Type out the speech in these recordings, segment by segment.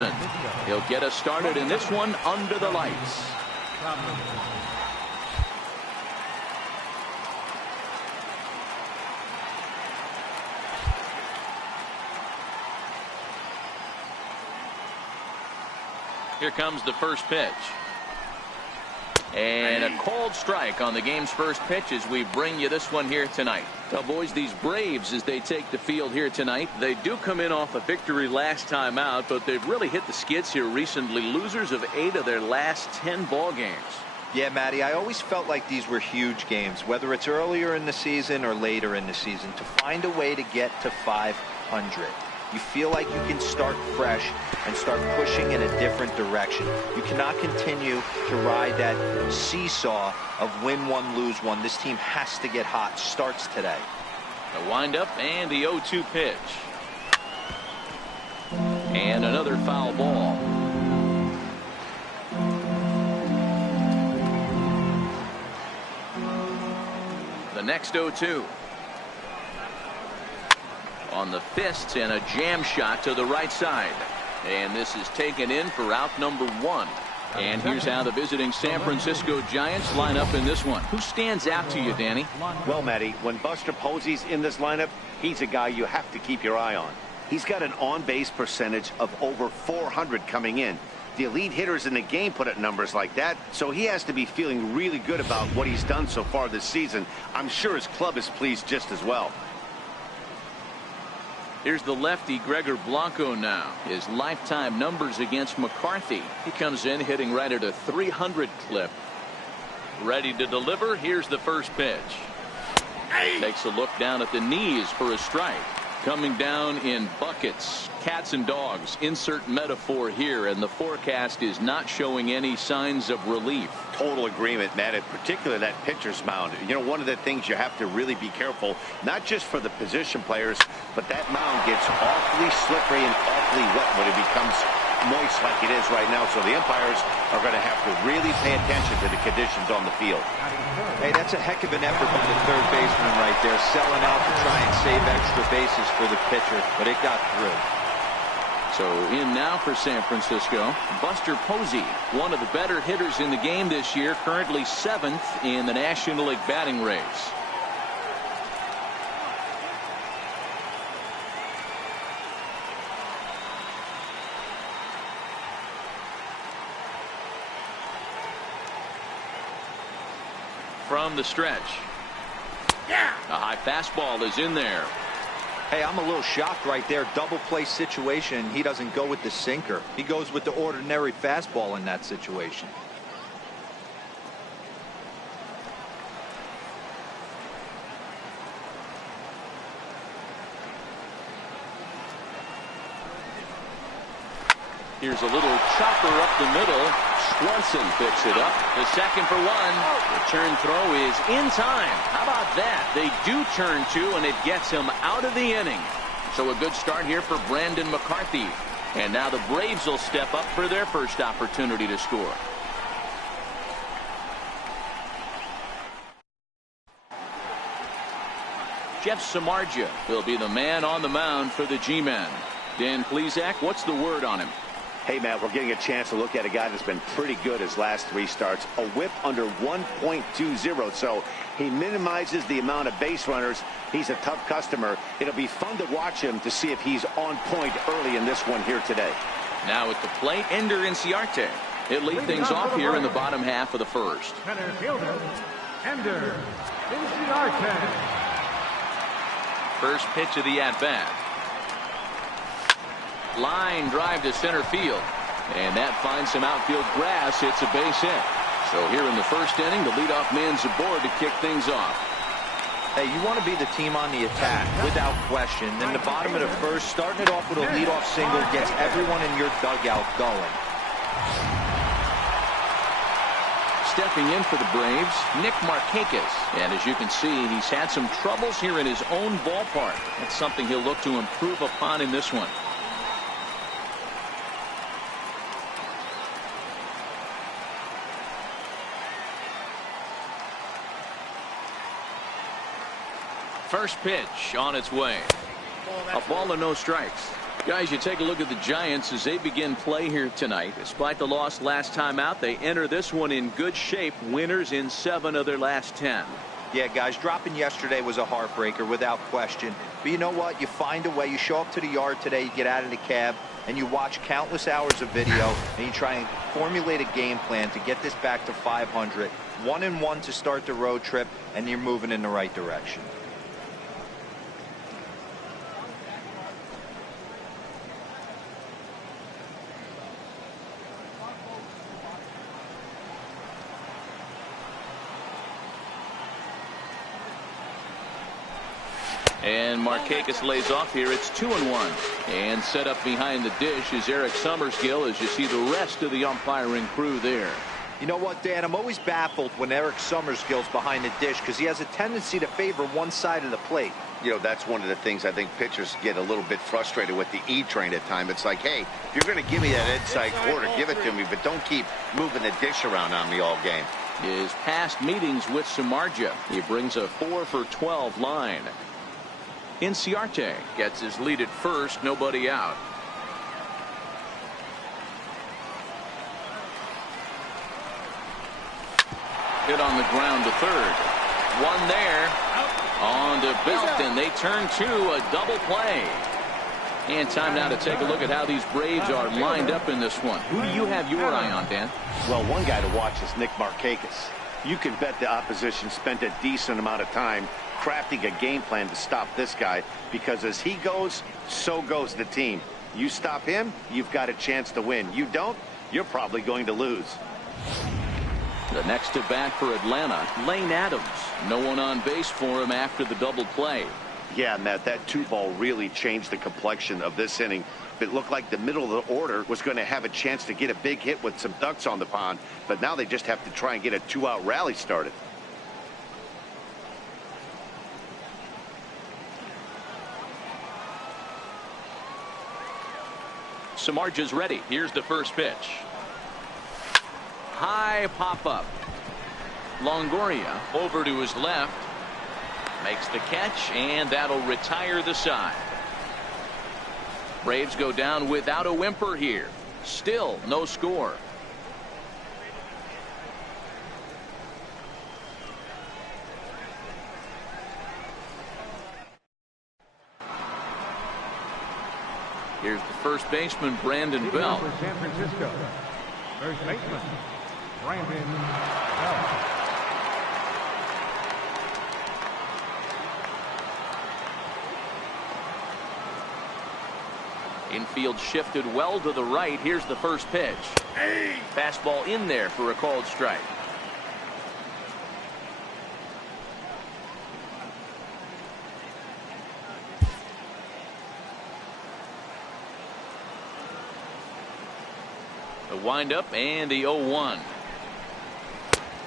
He'll get us started in this one under the lights. Here comes the first pitch. And a cold strike on the game's first pitch as we bring you this one here tonight. Well, boys, these Braves, as they take the field here tonight, they do come in off a victory last time out, but they've really hit the skids here recently. Losers of 8 of their last 10 ball games. Yeah, Matty, I always felt like these were huge games, whether it's earlier in the season or later in the season, to find a way to get to 500. You feel like you can start fresh and start pushing in a different direction. You cannot continue to ride that seesaw of win one, lose one. This team has to get hot. Starts today. The windup and the 0-2 pitch. And another foul ball. The next 0-2. On the fists and a jam shot to the right side. And this is taken in for out number 1. And here's how the visiting San Francisco Giants line up in this one. Who stands out to you, Danny? Well, Matty, when Buster Posey's in this lineup, he's a guy you have to keep your eye on. He's got an on-base percentage of over 400 coming in. The elite hitters in the game put up numbers like that, so he has to be feeling really good about what he's done so far this season. I'm sure his club is pleased just as well. Here's the lefty Gregor Blanco now. His lifetime numbers against McCarthy. He comes in hitting right at a 300 clip. Ready to deliver. Here's the first pitch. Takes a look down at the knees for a strike. Coming down in buckets. Cats and dogs. Insert metaphor here, and the forecast is not showing any signs of relief. Total agreement, Matt, in particular that pitcher's mound. You know, one of the things you have to really be careful, not just for the position players, but that mound gets awfully slippery and awfully wet when it becomes moist like it is right now. So the umpires are going to have to really pay attention to the conditions on the field. Hey, that's a heck of an effort from the third baseman right there, selling out to try and save extra bases for the pitcher, but it got through. So in now for San Francisco, Buster Posey, one of the better hitters in the game this year, currently 7th in the National League batting race. From the stretch. Yeah. A high fastball is in there. Hey, I'm a little shocked right there. Double play situation. He doesn't go with the sinker. He goes with the ordinary fastball in that situation. Here's a little chopper up the middle. Swanson picks it up. The second for 1. The turn throw is in time. How about that? They do turn 2, and it gets him out of the inning. So a good start here for Brandon McCarthy. And now the Braves will step up for their first opportunity to score. Jeff Samardzija will be the man on the mound for the G-men. Dan Plesac, what's the word on him? Hey, Matt, we're getting a chance to look at a guy that's been pretty good his last 3 starts. A whip under 1.20, so he minimizes the amount of base runners. He's a tough customer. It'll be fun to watch him to see if he's on point early in this one here today. Now at the plate, Ender Inciarte. He'll lead things off here in the bottom half of the first. Center fielder, Ender Inciarte. First pitch of the at-bat. Line drive to center field, and that finds some outfield grass. It's a base hit. So here in the first inning, the leadoff man's aboard to kick things off. Hey, you want to be the team on the attack without question. In the bottom of the first, starting it off with a leadoff single gets everyone in your dugout going. Stepping in for the Braves, Nick Markakis. And as you can see, he's had some troubles here in his own ballpark. That's something he'll look to improve upon in this one. First pitch on its way. A ball and no strikes. Guys, you take a look at the Giants as they begin play here tonight. Despite the loss last time out, they enter this one in good shape. Winners in 7 of their last 10. Yeah, guys, dropping yesterday was a heartbreaker without question. But you know what? You find a way. You show up to the yard today, you get out of the cab, and you watch countless hours of video, and you try and formulate a game plan to get this back to 500. 1-1 to start the road trip, and you're moving in the right direction. And Markakis lays off here. It's 2-1. And set up behind the dish is Eric Summersgill as you see the rest of the umpiring crew there. You know what, Dan? I'm always baffled when Eric Summersgill's behind the dish because he has a tendency to favor one side of the plate. You know, that's one of the things I think pitchers get a little bit frustrated with the E-train at times. It's like, hey, if you're going to give me that inside quarter, give it to me, but don't keep moving the dish around on me all game. His past meetings with Samardzija, he brings a 4 for 12 line. Inciarte gets his lead at first, nobody out. Hit on the ground to third. One there. On to Belt, and they turn to a double play. And time now to take a look at how these Braves are lined up in this one. Who do you have your eye on, Dan? Well, one guy to watch is Nick Markakis. You can bet the opposition spent a decent amount of time crafting a game plan to stop this guy, because as he goes, so goes the team. You stop him, you've got a chance to win. You don't, you're probably going to lose. The next to bat for Atlanta, Lane Adams. No one on base for him after the double play. Yeah, Matt, that 2-ball really changed the complexion of this inning. It looked like the middle of the order was going to have a chance to get a big hit with some ducks on the pond, but now they just have to try and get a 2-out rally started. Samardzija's ready. Here's the first pitch. High pop-up. Longoria over to his left. Makes the catch, and that'll retire the side. Braves go down without a whimper here. Still no score. Here's the first baseman, Brandon Belt. For San Francisco, first baseman, Brandon Belt. Infield shifted well to the right. Here's the first pitch. Fastball in there for a called strike. The windup and the 0-1.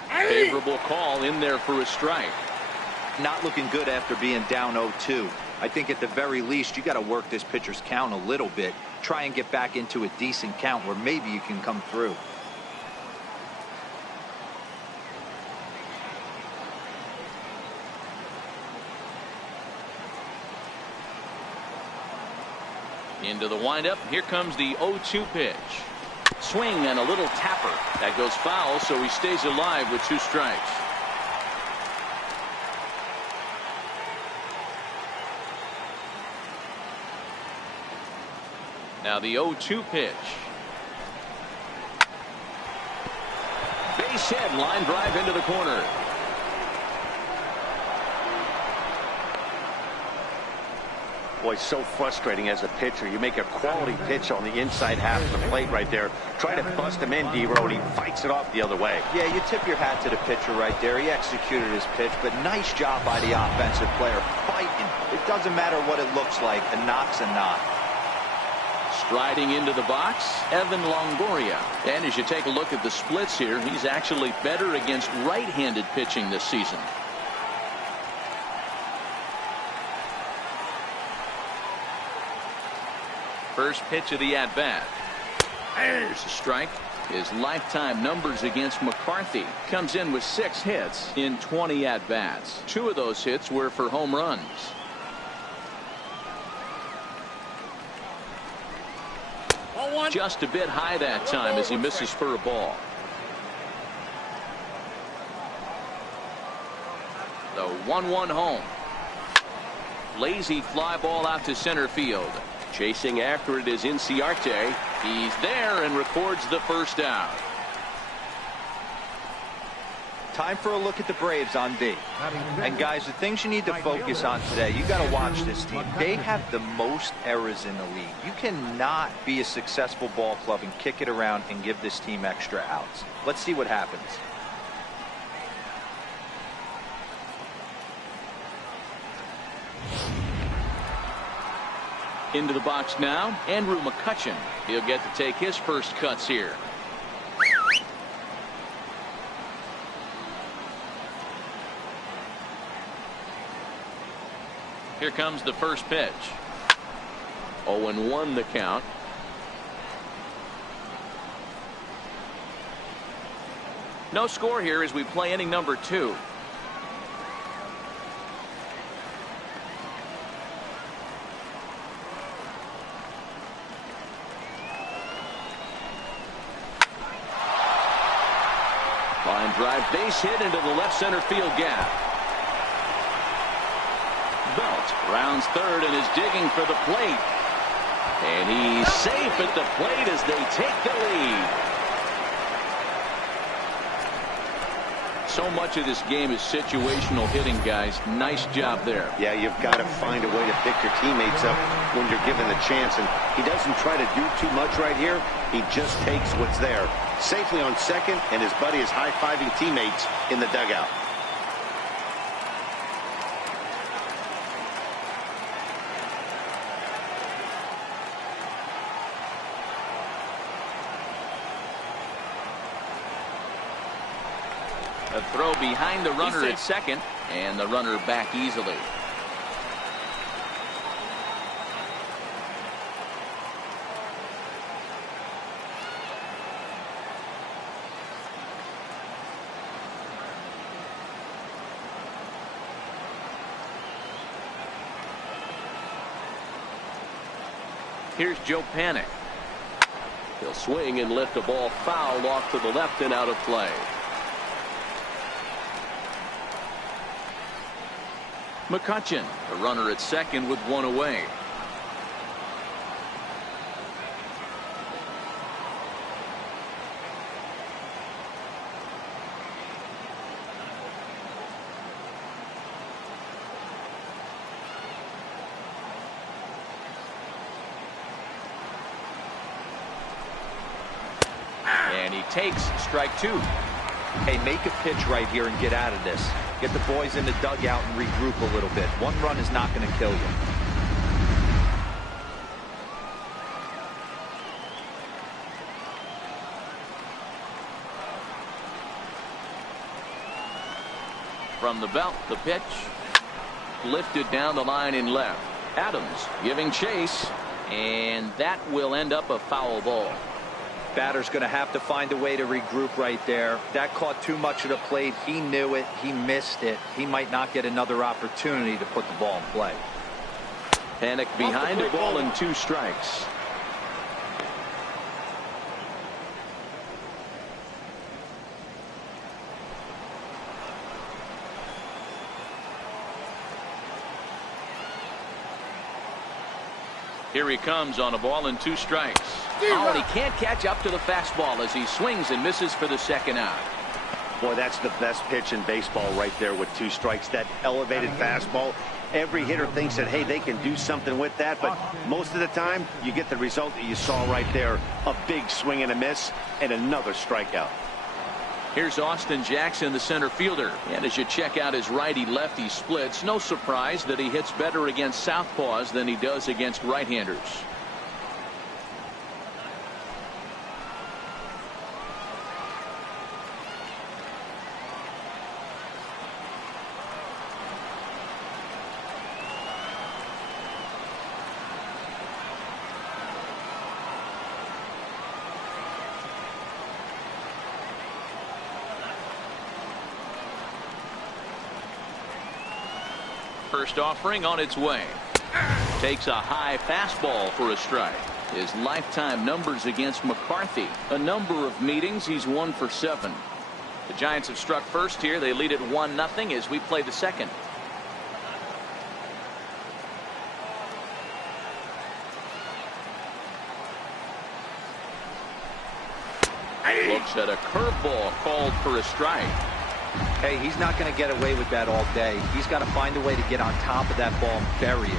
Favorable call in there for a strike. Not looking good after being down 0-2. I think at the very least you got to work this pitcher's count a little bit. Try and get back into a decent count where maybe you can come through. Into the windup. Here comes the 0-2 pitch. Swing and a little tapper. That goes foul, so he stays alive with 2 strikes. Now the 0-2 pitch. Base hit, line drive into the corner. Boy, so frustrating as a pitcher. You make a quality pitch on the inside half of the plate right there. Try to bust him in, D-Row, and he fights it off the other way. Yeah, you tip your hat to the pitcher right there. He executed his pitch, but nice job by the offensive player fighting. It doesn't matter what it looks like. A knock's a knock. Striding into the box, Evan Longoria. And as you take a look at the splits here, he's actually better against right-handed pitching this season. First pitch of the at-bat. There's a strike. His lifetime numbers against McCarthy. Comes in with 6 hits in 20 at-bats. 2 of those hits were for home runs. just a bit high that time as he misses for a ball. The 1-1 home. Lazy fly ball out to center field. Chasing after it is Inciarte. He's there and records the first out. Time for a look at the Braves on D. And guys, the things you need to focus on today, you got to watch this team. They have the most errors in the league. You cannot be a successful ball club and kick it around and give this team extra outs. Let's see what happens. Into the box now, Andrew McCutchen. He'll get to take his first cuts here. Here comes the first pitch. 0-1 the count. No score here as we play inning number 2. Line drive base hit into the left center field gap. Belt rounds third and is digging for the plate. And he's safe at the plate as they take the lead. So much of this game is situational hitting, guys. Nice job there. Yeah, you've got to find a way to pick your teammates up when you're given the chance. And he doesn't try to do too much right here. He just takes what's there. Safely on second, and his buddy is high-fiving teammates in the dugout. A throw behind the runner at second, and the runner back easily. Here's Joe Panic. He'll swing and lift a ball foul off to the left and out of play. McCutchen, the runner at second with one away. And he takes strike 2. Hey, make a pitch right here and get out of this. Get the boys in the dugout and regroup a little bit. One run is not going to kill you. From the belt, the pitch. Lifted down the line in left. Adams giving chase. And that will end up a foul ball. Batter's going to have to find a way to regroup right there. That caught too much of the plate. He knew it. He missed it. He might not get another opportunity to put the ball in play. Panic behind a ball and 2 strikes. Here he comes on a ball and 2 strikes. Oh, and he can't catch up to the fastball as he swings and misses for the second out. Boy, that's the best pitch in baseball right there with 2 strikes. That elevated fastball. Every hitter thinks that, hey, they can do something with that. But most of the time, you get the result that you saw right there. A big swing and a miss and another strikeout. Here's Austin Jackson, the center fielder. And as you check out his righty-lefty splits, no surprise that he hits better against southpaws than he does against right-handers. First offering on its way. Takes a high fastball for a strike. his lifetime numbers against McCarthy. A number of meetings, he's 1 for 7. The Giants have struck first here. They lead at 1-0 as we play the second. Looks at a curveball called for a strike. Hey, he's not going to get away with that all day. He's got to find a way to get on top of that ball and bury it.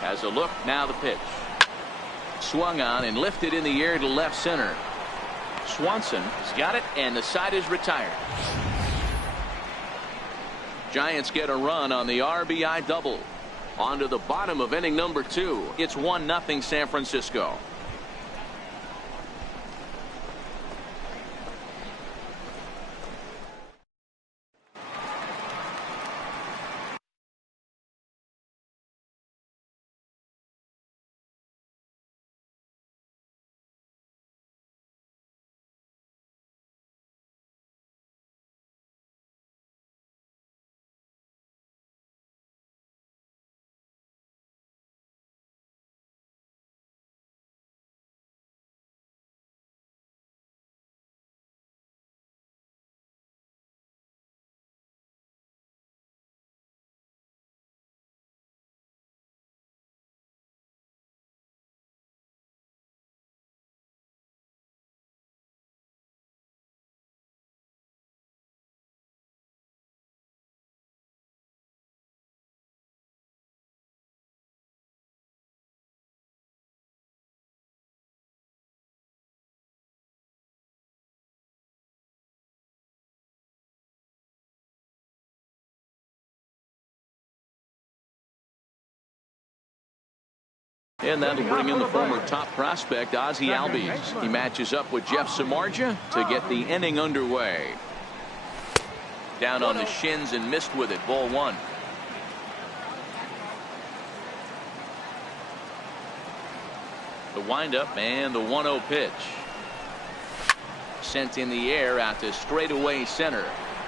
Has a look, now the pitch. Swung on and lifted in the air to left center. Swanson has got it, and the side is retired. Giants get a run on the RBI double. On to the bottom of inning number 2. It's 1-0 San Francisco. And that'll bring in the former top prospect, Ozzie Albies. He matches up with Jeff Samardzija to get the inning underway. Down on the shins and missed with it. Ball 1. The windup and the 1-0 pitch. Sent in the air out to straightaway center.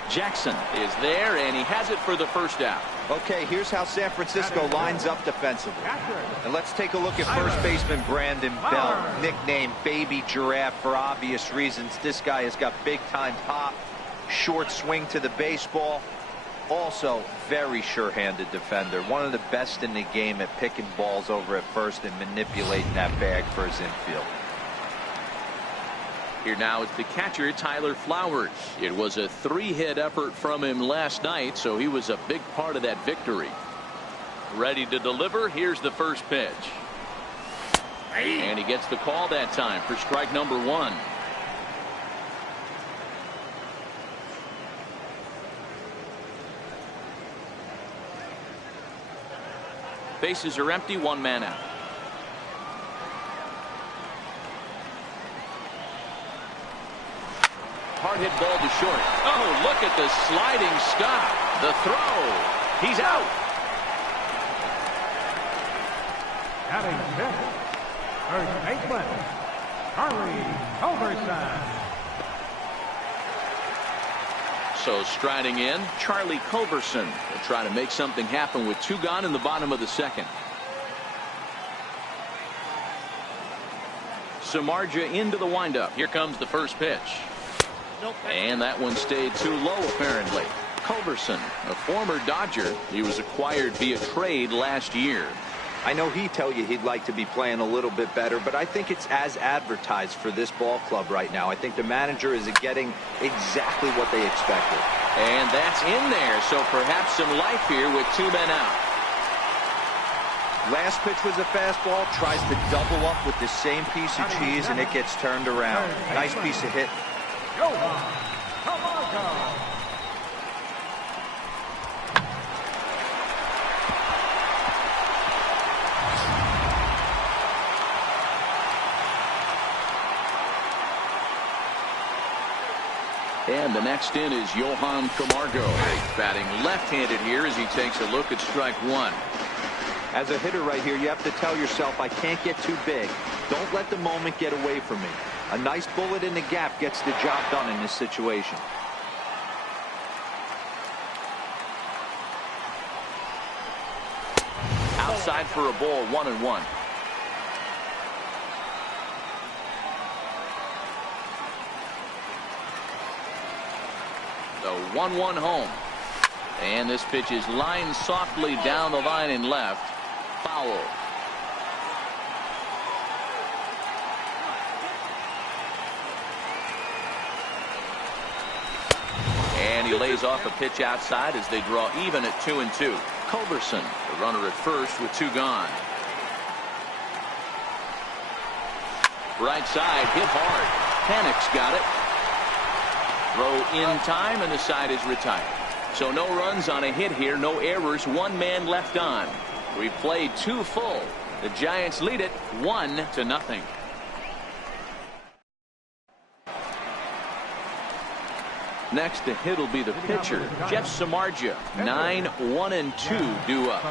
Jackson is there, and he has it for the first out. Okay, here's how San Francisco lines up defensively. And let's take a look at first baseman Brandon Belt, nicknamed Baby Giraffe for obvious reasons. This guy has got big-time pop, short swing to the baseball. Also, very sure-handed defender. One of the best in the game at picking balls over at first and manipulating that bag for his infield. Here now it's the catcher, Tyler Flowers. It was a 3-hit effort from him last night, so he was a big part of that victory. Ready to deliver. Here's the first pitch. And he gets the call that time for strike number 1. Bases are empty, 1 man out. Hard hit ball to short. Oh, look at the sliding stop. The throw. He's out. Batting fifth, first baseman, Charlie Culberson. So striding in, Charlie Culberson will try to make something happen with 2 gone in the bottom of the second. Samardzija into the windup. Here comes the first pitch. And that one stayed too low, apparently. Culberson, a former Dodger. He was acquired via trade last year. I know he'd tell you he'd like to be playing a little bit better, but I think it's as advertised for this ball club right now. I think the manager is getting exactly what they expected. And that's in there, so perhaps some life here with 2 men out. Last pitch was a fastball, tries to double up with the same piece of cheese, and it gets turned around. Nice piece of hit. And the next in is Johan Camargo. Batting left-handed here as he takes a look at strike 1. As a hitter right here, you have to tell yourself, I can't get too big. Don't let the moment get away from me. A nice bullet in the gap gets the job done in this situation. Outside for a ball, 1-1. The 1-1 home. And this pitch is lined softly down the line and left. Foul. And he lays off a pitch outside as they draw even at 2-2. Culberson, the runner at first with 2 gone. Right side, hit hard. Panic's got it. Throw in time, and the side is retired. So no runs on a hit here, no errors, 1 man left on. We've played 2 full. The Giants lead it 1-0. Next to hit will be the pitcher, Jeff Samardzija. 9-1-2 due up.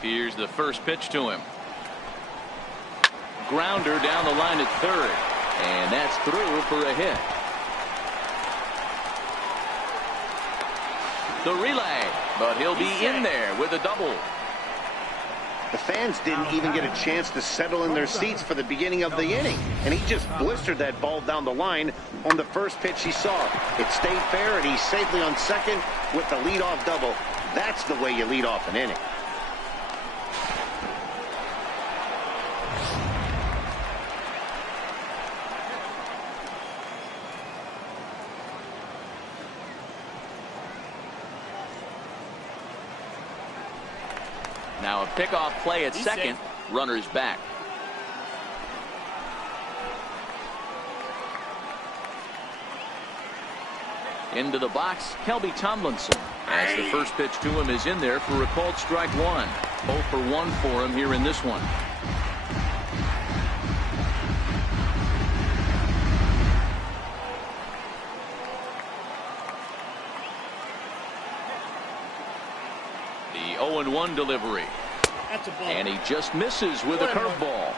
Here's the first pitch to him. Grounder down the line at third. And that's through for a hit. The relay, but he'll be in there with a double. The fans didn't even get a chance to settle in their seats for the beginning of the inning. And he just blistered that ball down the line on the first pitch he saw. It stayed fair, and he's safely on second with the leadoff double. That's the way you lead off an inning. Now a pickoff play at second. Runner's back. Into the box, Kelby Tomlinson. As the first pitch to him is in there for a called strike 1. 0 for 1 for him here in this one. The 0-1 delivery. That's a ball. And he just misses with a curveball.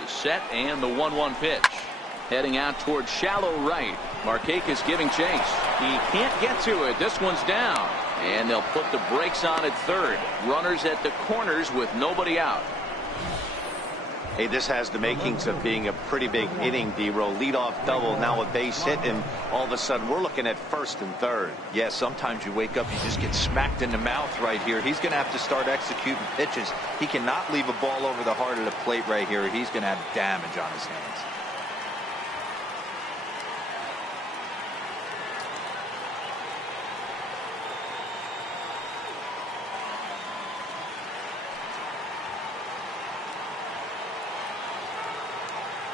The set and the 1-1 pitch. Heading out towards shallow right. Markakis giving chase. He can't get to it. This one's down. And they'll put the brakes on at third. Runners at the corners with nobody out. Hey, this has the makings of being a pretty big inning, D-Row. Leadoff double, now a base hit, and all of a sudden we're looking at first and third. Yeah, sometimes you wake up, you just get smacked in the mouth right here. He's going to have to start executing pitches. He cannot leave a ball over the heart of the plate right here. He's going to have damage on his hands.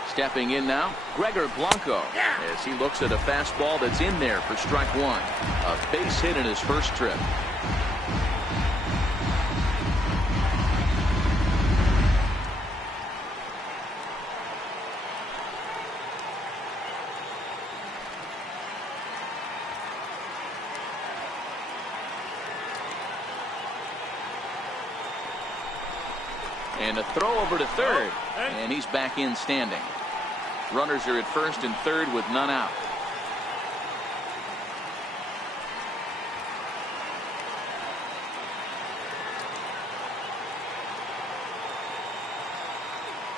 Stepping in now, Gregor Blanco, as he looks at a fastball that's in there for strike 1. A base hit in his first trip. And a throw over to third, and he's back in standing. Runners are at first and third with none out.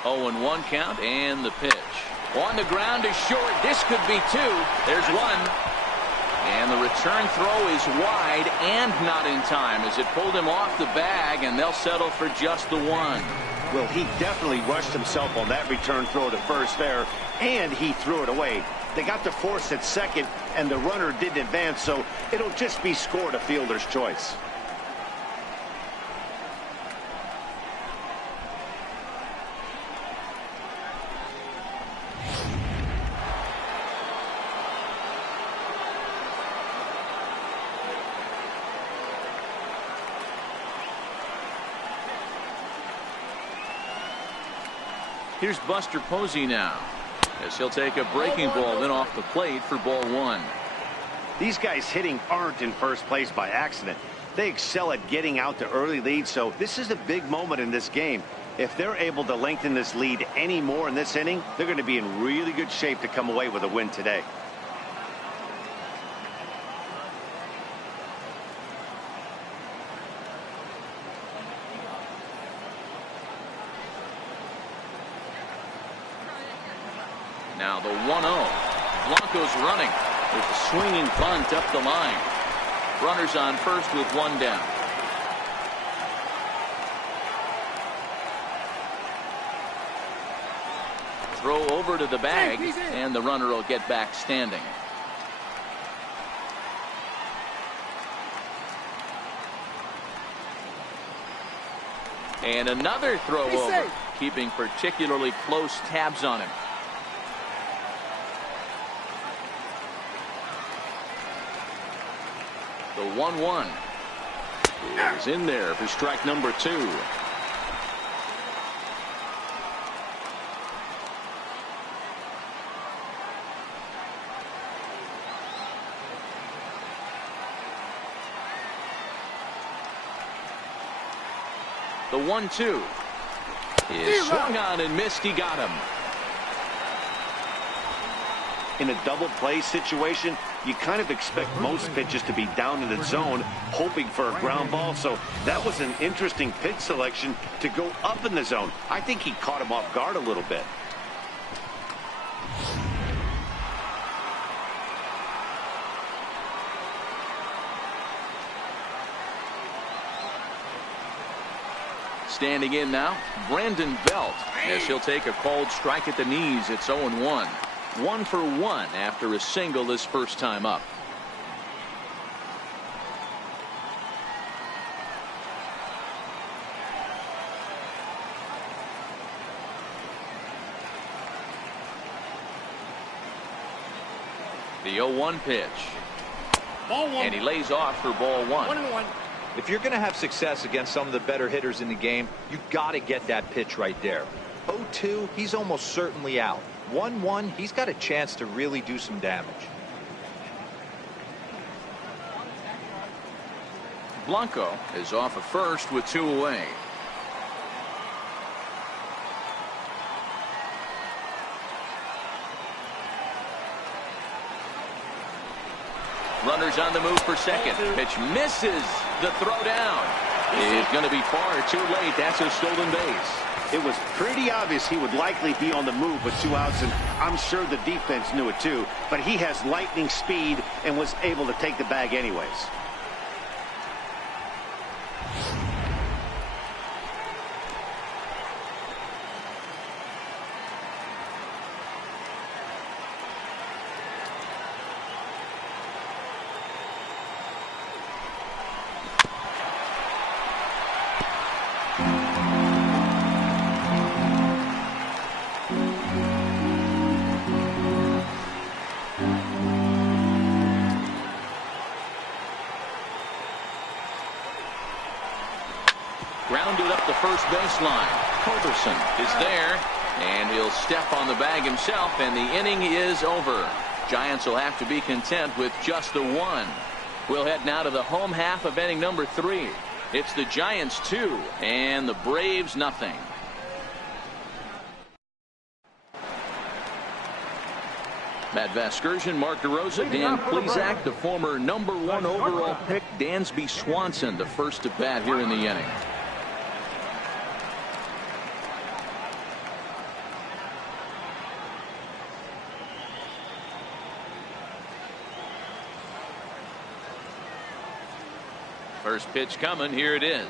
Oh, and 1 count, and the pitch. On the ground is short. This could be 2. There's 1. And the return throw is wide and not in time as it pulled him off the bag, and they'll settle for just the 1. Well, he definitely rushed himself on that return throw to first there, and he threw it away. They got the force at second, and the runner didn't advance, so it'll just be scored a fielder's choice. Here's Buster Posey now, as he'll take a breaking ball then off the plate for ball one. These guys hitting aren't in first place by accident. They excel at getting out to early leads, so this is a big moment in this game. If they're able to lengthen this lead any more in this inning, they're going to be in really good shape to come away with a win today. Now the 1-0. Blanco's running with a swinging bunt up the line. Runners on first with one down. Throw over to the bag, and the runner will get back standing. And another throw over, keeping particularly close tabs on him. The 1-1 is in there for strike number 2. The 1-2 is swung on and missed. He got him. In a double play situation, you kind of expect most pitches to be down in the zone, hoping for a ground ball. So that was an interesting pitch selection to go up in the zone. I think he caught him off guard a little bit. Standing in now, Brandon Belt, as he'll take a called strike at the knees. It's 0-1. 1 for 1 after a single this first time up. The 0-1 pitch. Ball one. And he lays off for ball one. 1-1. If you're going to have success against some of the better hitters in the game, you got to get that pitch right there. 0-2, he's almost certainly out. 1-1, he's got a chance to really do some damage. Blanco is off at first with 2 away. Runners on the move for second. Pitch misses. The throw down is going to be far too late. That's a stolen base. It was pretty obvious he would likely be on the move with 2 outs, and I'm sure the defense knew it too. But he has lightning speed and was able to take the bag anyways. Grounded up the first baseline. Culberson is there, and he'll step on the bag himself, and the inning is over. Giants will have to be content with just the 1. We'll head now to the home half of inning number 3. It's the Giants 2 and the Braves nothing. Matt Vasgersian, Mark DeRosa, Dan Plesac, the former number 1 overall pick, Dansby Swanson, the first to bat here in the inning. First pitch coming. Here it is.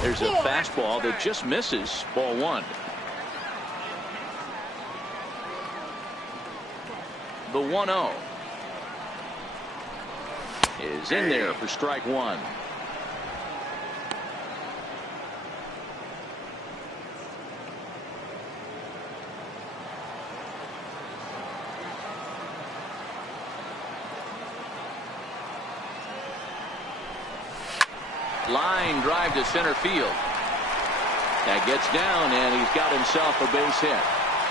There's a fastball that just misses. Ball 1. The 1-0 is in there for strike 1. Line drive to center field. That gets down, and he's got himself a base hit.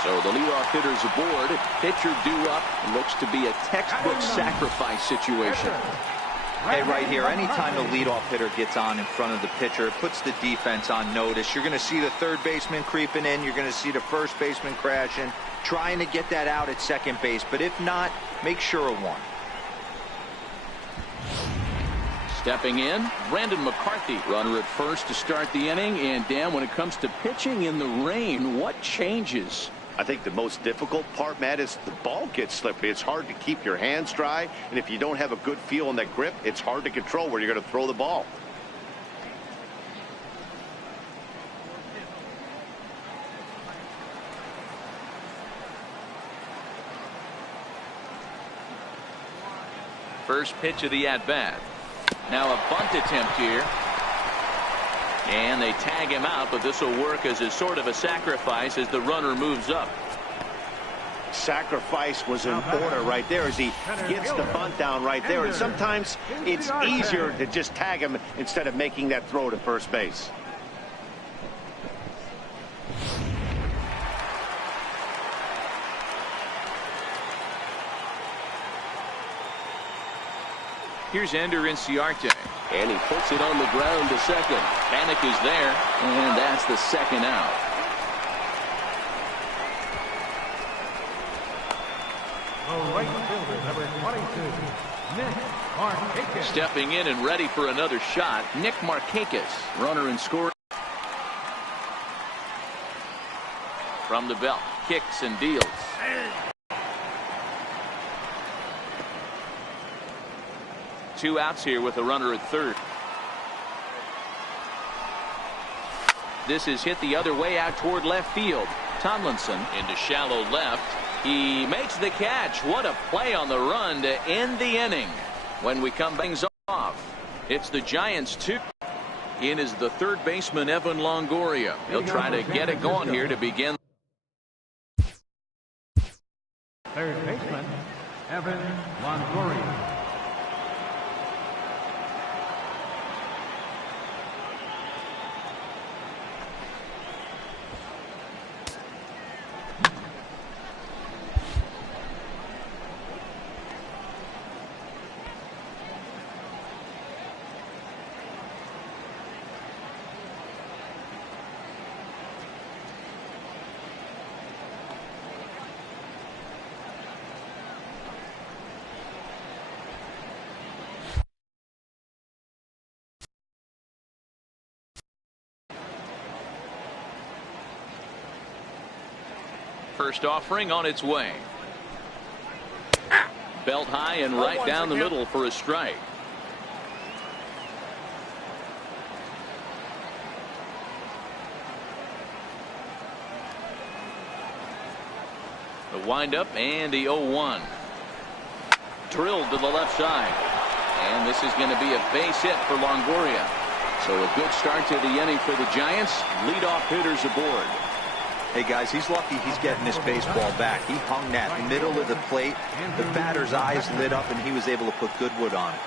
So the leadoff hitter's aboard. Pitcher due up. Looks to be a textbook sacrifice situation. Hey, right here, anytime the leadoff hitter gets on in front of the pitcher, it puts the defense on notice. You're going to see the third baseman creeping in. You're going to see the first baseman crashing, trying to get that out at second base. But if not, make sure of one. Stepping in, Brandon McCarthy. Runner at first to start the inning. And, Dan, when it comes to pitching in the rain, what changes? I think the most difficult part, Matt, is the ball gets slippery. It's hard to keep your hands dry, and if you don't have a good feel on that grip, it's hard to control where you're going to throw the ball. First pitch of the at-bat. Now a bunt attempt here. And they tag him out, but this will work as a sort of a sacrifice as the runner moves up. Sacrifice was in order right there as he gets the bunt down right there. And sometimes it's easier to just tag him instead of making that throw to first base. Here's Ender Inciarte. And he puts it on the ground to second. Panic is there, and that's the second out. The right fielder, number 22, Nick Markakis. Stepping in and ready for another shot, Nick Markakis. Runner in score. From the belt, kicks and deals. Two outs here with a runner at third. This is hit the other way out toward left field. Tomlinson into shallow left. He makes the catch. What a play on the run to end the inning. When we come things off, it's the Giants 2. In is the third baseman, Evan Longoria. He'll try to get it going here to begin. Third baseman, Evan Longoria. First offering on its way. Belt high and right down the middle for a strike. The windup and the 0-1. Drilled to the left side. And this is going to be a base hit for Longoria. So a good start to the inning for the Giants. Leadoff hitters aboard. Hey, guys, he's lucky he's getting this baseball back. He hung that middle of the plate. The batter's eyes lit up, and he was able to put good wood on it.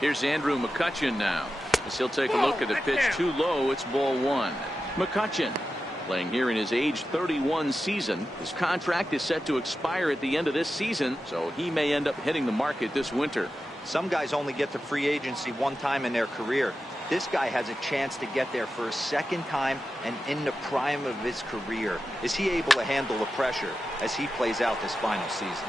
Here's Andrew McCutchen now. As he'll take a look at the pitch too low. It's ball one. McCutchen playing here in his age 31 season. His contract is set to expire at the end of this season, so he may end up hitting the market this winter. Some guys only get to free agency one time in their career. This guy has a chance to get there for a second time and in the prime of his career. Is he able to handle the pressure as he plays out this final season?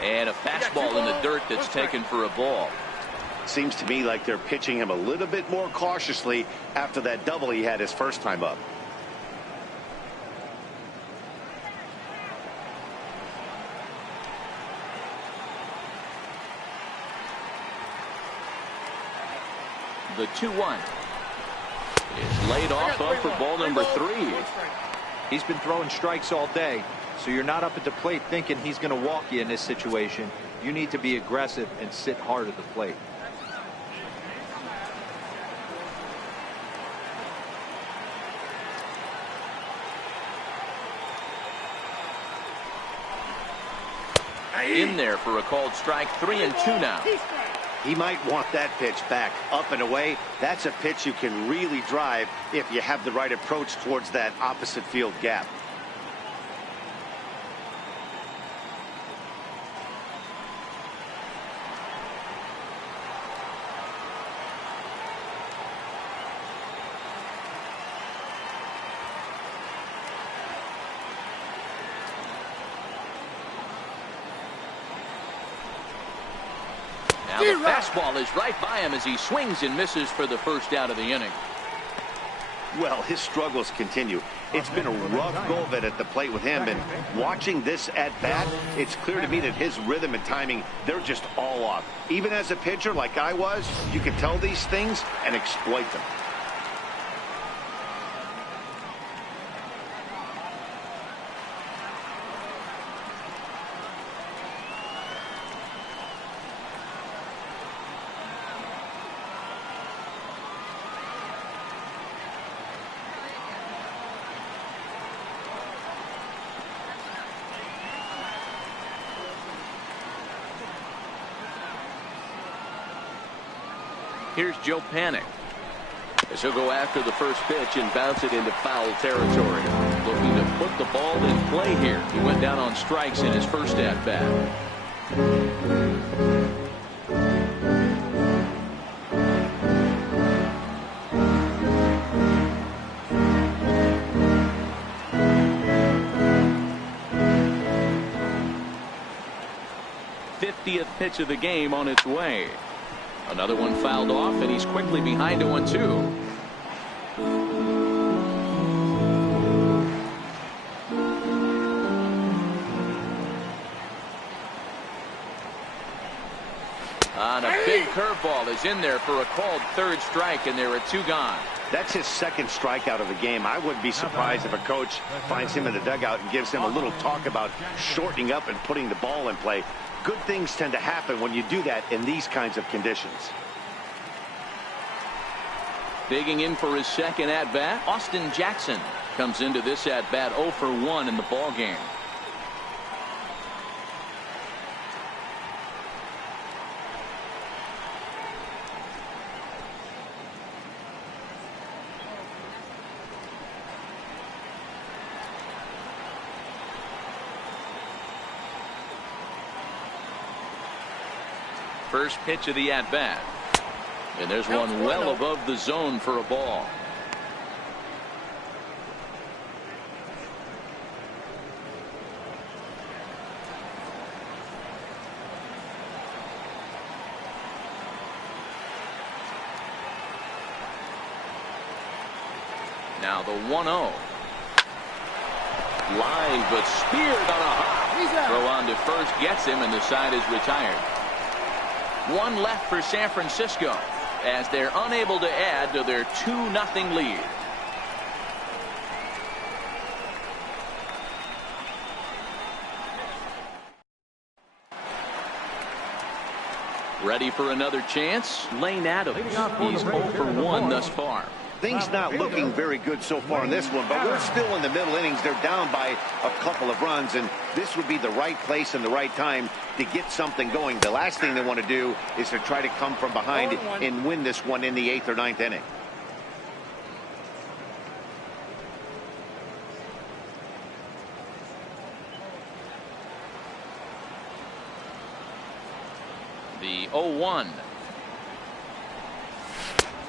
And a fastball in the dirt that's taken for a ball. Seems to me like they're pitching him a little bit more cautiously after that double he had his first time up. The 2-1 is laid off for ball number 3. He's been throwing strikes all day, so you're not up at the plate thinking he's going to walk you in this situation. You need to be aggressive and sit hard at the plate. In there for a called strike. 3-2 now. He might want that pitch back, up and away. That's a pitch you can really drive if you have the right approach towards that opposite field gap. Now the fastball is right by him as he swings and misses for the first out of the inning. Well, his struggles continue. It's been a rough go of it at the plate with him, and watching this at bat, it's clear to me that his rhythm and timing, they're just all off. Even as a pitcher like I was, you can tell these things and exploit them. Here's Joe Panic as he'll go after the first pitch and bounce it into foul territory. Looking to put the ball in play here. He went down on strikes in his first at bat. th pitch of the game on its way. Another one fouled off, and he's quickly behind 0-2. On a big curveball is in there for a called third strike, and there are 2 gone. That's his second strikeout of the game. I wouldn't be surprised if a coach finds him in the dugout and gives him a little talk about shortening up and putting the ball in play. Good things tend to happen when you do that in these kinds of conditions. Digging in for his second at-bat, Austin Jackson comes into this at-bat 0 for 1 in the ballgame. First pitch of the at-bat. And there's one well above the zone for a ball. Now the 1-0. Live but speared on a hop. Throw on to first gets him, and the side is retired. One left for San Francisco as they're unable to add to their 2-0 lead. Ready for another chance? Lane Adams. He's 0 for 1 thus far. Things not looking very good so far in this one, but we're still in the middle innings. They're down by a couple of runs, and this would be the right place and the right time to get something going. The last thing they want to do is to try to come from behind and win this one in the 8th or 9th inning. The 0-1.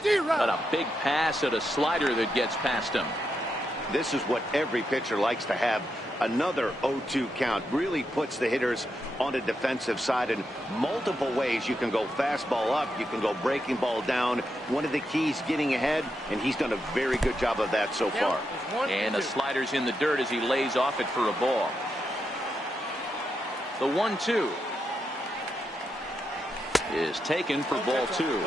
But a big pass at a slider that gets past him. This is what every pitcher likes to have. Another 0-2 count really puts the hitters on the defensive side in multiple ways. You can go fastball up, you can go breaking ball down. One of the keys, getting ahead, and he's done a very good job of that so far. And the slider's in the dirt as he lays off it for a ball. The 1-2 is taken for ball 2.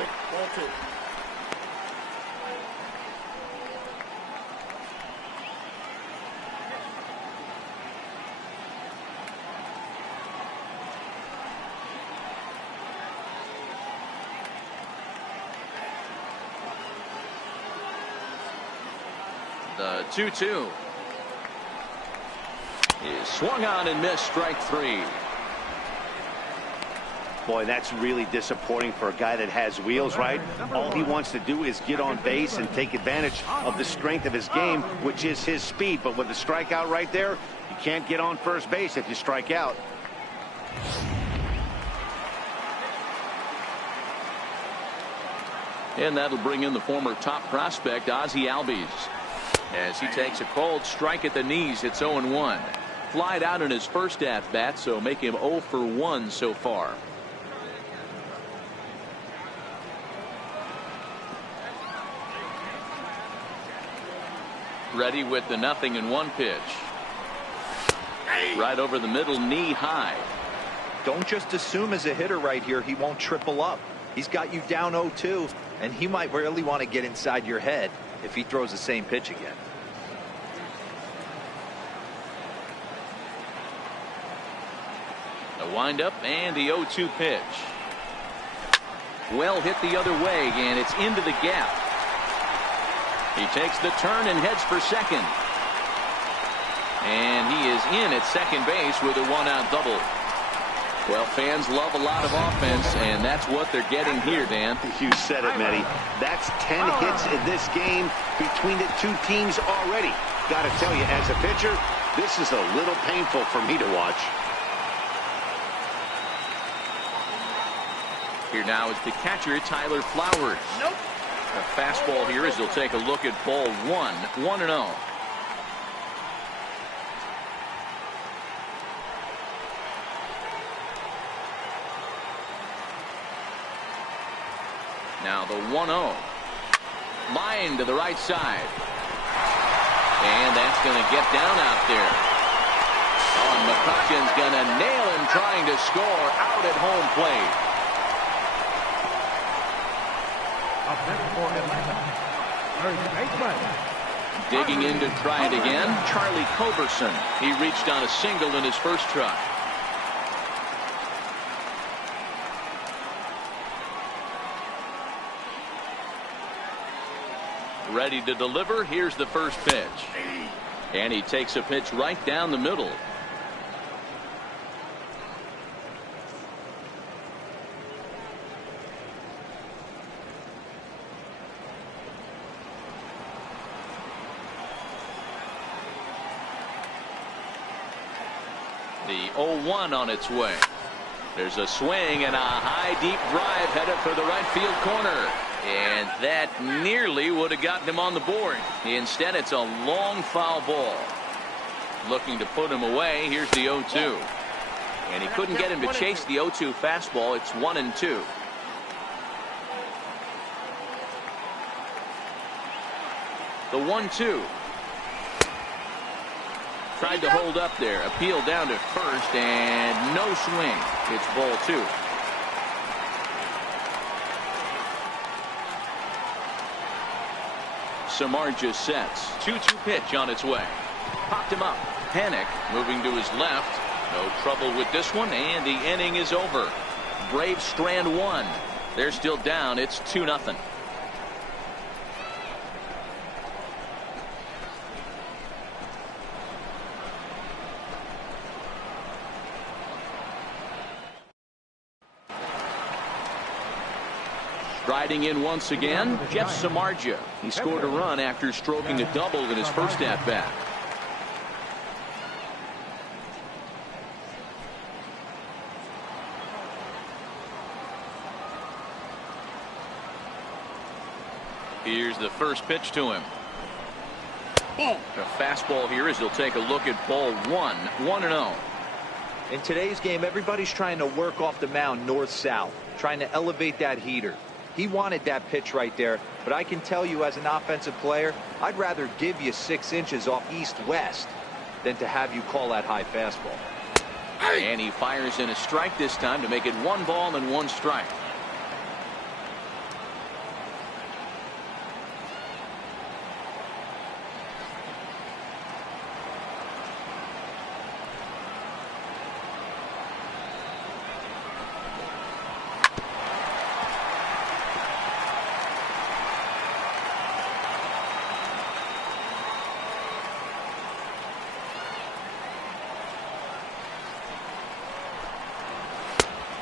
The 2-2 is swung on and missed. Strike three. Boy, that's really disappointing for a guy that has wheels, right? All he wants to do is get on base and take advantage of the strength of his game, which is his speed. But with the strikeout right there, you can't get on first base if you strike out. And that'll bring in the former top prospect, Ozzie Albies. As he takes a cold strike at the knees, it's 0-1. Flied out in his first at-bat, so make him 0 for 1 so far. Ready with the 0-1 pitch. Right over the middle, knee high. Don't just assume as a hitter right here he won't triple up. He's got you down 0-2, and he might really want to get inside your head if he throws the same pitch again. The windup and the 0-2 pitch. Well hit the other way, and it's into the gap. He takes the turn and heads for second. And he is in at second base with a one-out double. Well, fans love a lot of offense, and that's what they're getting here, Dan. You said it, Matty. That's 10 hits in this game between the two teams already. Got to tell you, as a pitcher, this is a little painful for me to watch. Here now is the catcher, Tyler Flowers. Nope. A fastball here as he'll take a look at ball one. 1-0. Now the 1-0. Line to the right side. And that's going to get down out there. Oh, and McCutcheon's going to nail him trying to score out at home plate. Digging in to try it again, Charlie Culberson. He reached on a single in his first try. Ready to deliver. Here's the first pitch. And he takes a pitch right down the middle. The 0-1 on its way. There's a swing and a high deep drive headed for the right field corner. And that nearly would have gotten him on the board. Instead, it's a long foul ball. Looking to put him away. Here's the 0-2. And he couldn't get him to chase the 0-2 fastball. It's 1-2. The 1-2. Tried to hold up there. Appeal down to first, and no swing. It's ball two. Samardzija sets. 2-2 pitch on its way. Popped him up. Panic moving to his left. No trouble with this one, and the inning is over. Braves strand one. They're still down. It's 2-0. Riding in once again, Jeff Samardzija. He scored a run after stroking a double in his first at-bat. Here's the first pitch to him. A fastball here as he'll take a look at ball one. 1-0. In today's game, everybody's trying to work off the mound north-south, trying to elevate that heater. He wanted that pitch right there, but I can tell you as an offensive player, I'd rather give you 6 inches off east-west than to have you call that high fastball. And he fires in a strike this time to make it 1 ball and 1 strike.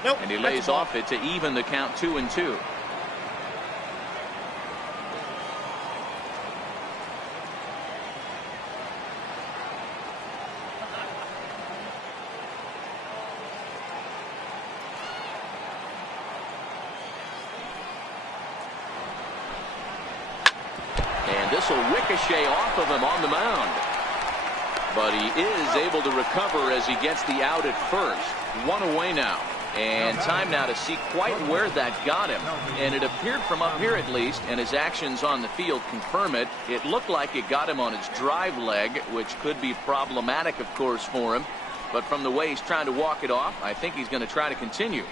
Nope. And he lays off it to even the count 2-2. And this will ricochet off of him on the mound. But he is able to recover as he gets the out at first. One away now. And time now to see quite where that got him. And it appeared from up here at least, and his actions on the field confirm it. It looked like it got him on his drive leg, which could be problematic, of course, for him. But from the way he's trying to walk it off, I think he's going to try to continue.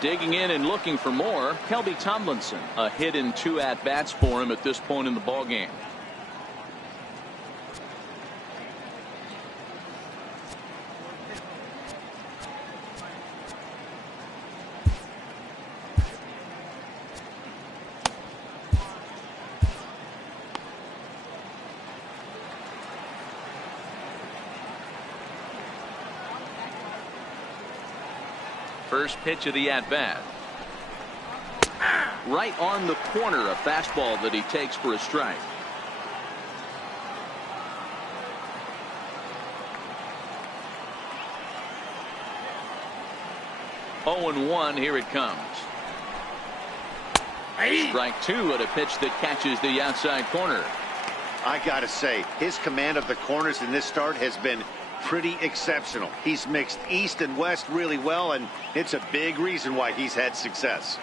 Digging in and looking for more, Kelby Tomlinson. A hit in 2 at-bats for him at this point in the ballgame. First pitch of the at-bat. Right on the corner, a fastball that he takes for a strike. Oh, 0-1, here it comes. Strike 2 at a pitch that catches the outside corner. I gotta say, his command of the corners in this start has been pretty exceptional. He's mixed east and west really well, and it's a big reason why he's had success.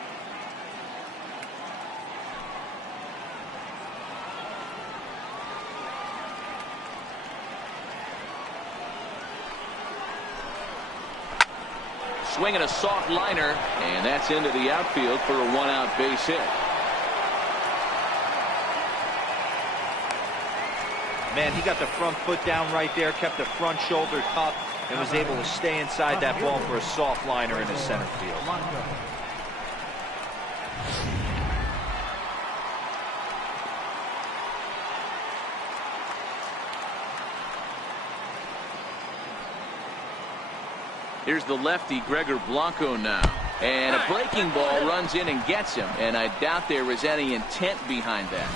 Swinging a soft liner, and that's into the outfield for a 1-out base hit. Man, he got the front foot down right there, kept the front shoulder up, and was able to stay inside that ball for a soft liner in the center field. Here's the lefty, Gregor Blanco now. And a breaking ball runs in and gets him. And I doubt there was any intent behind that.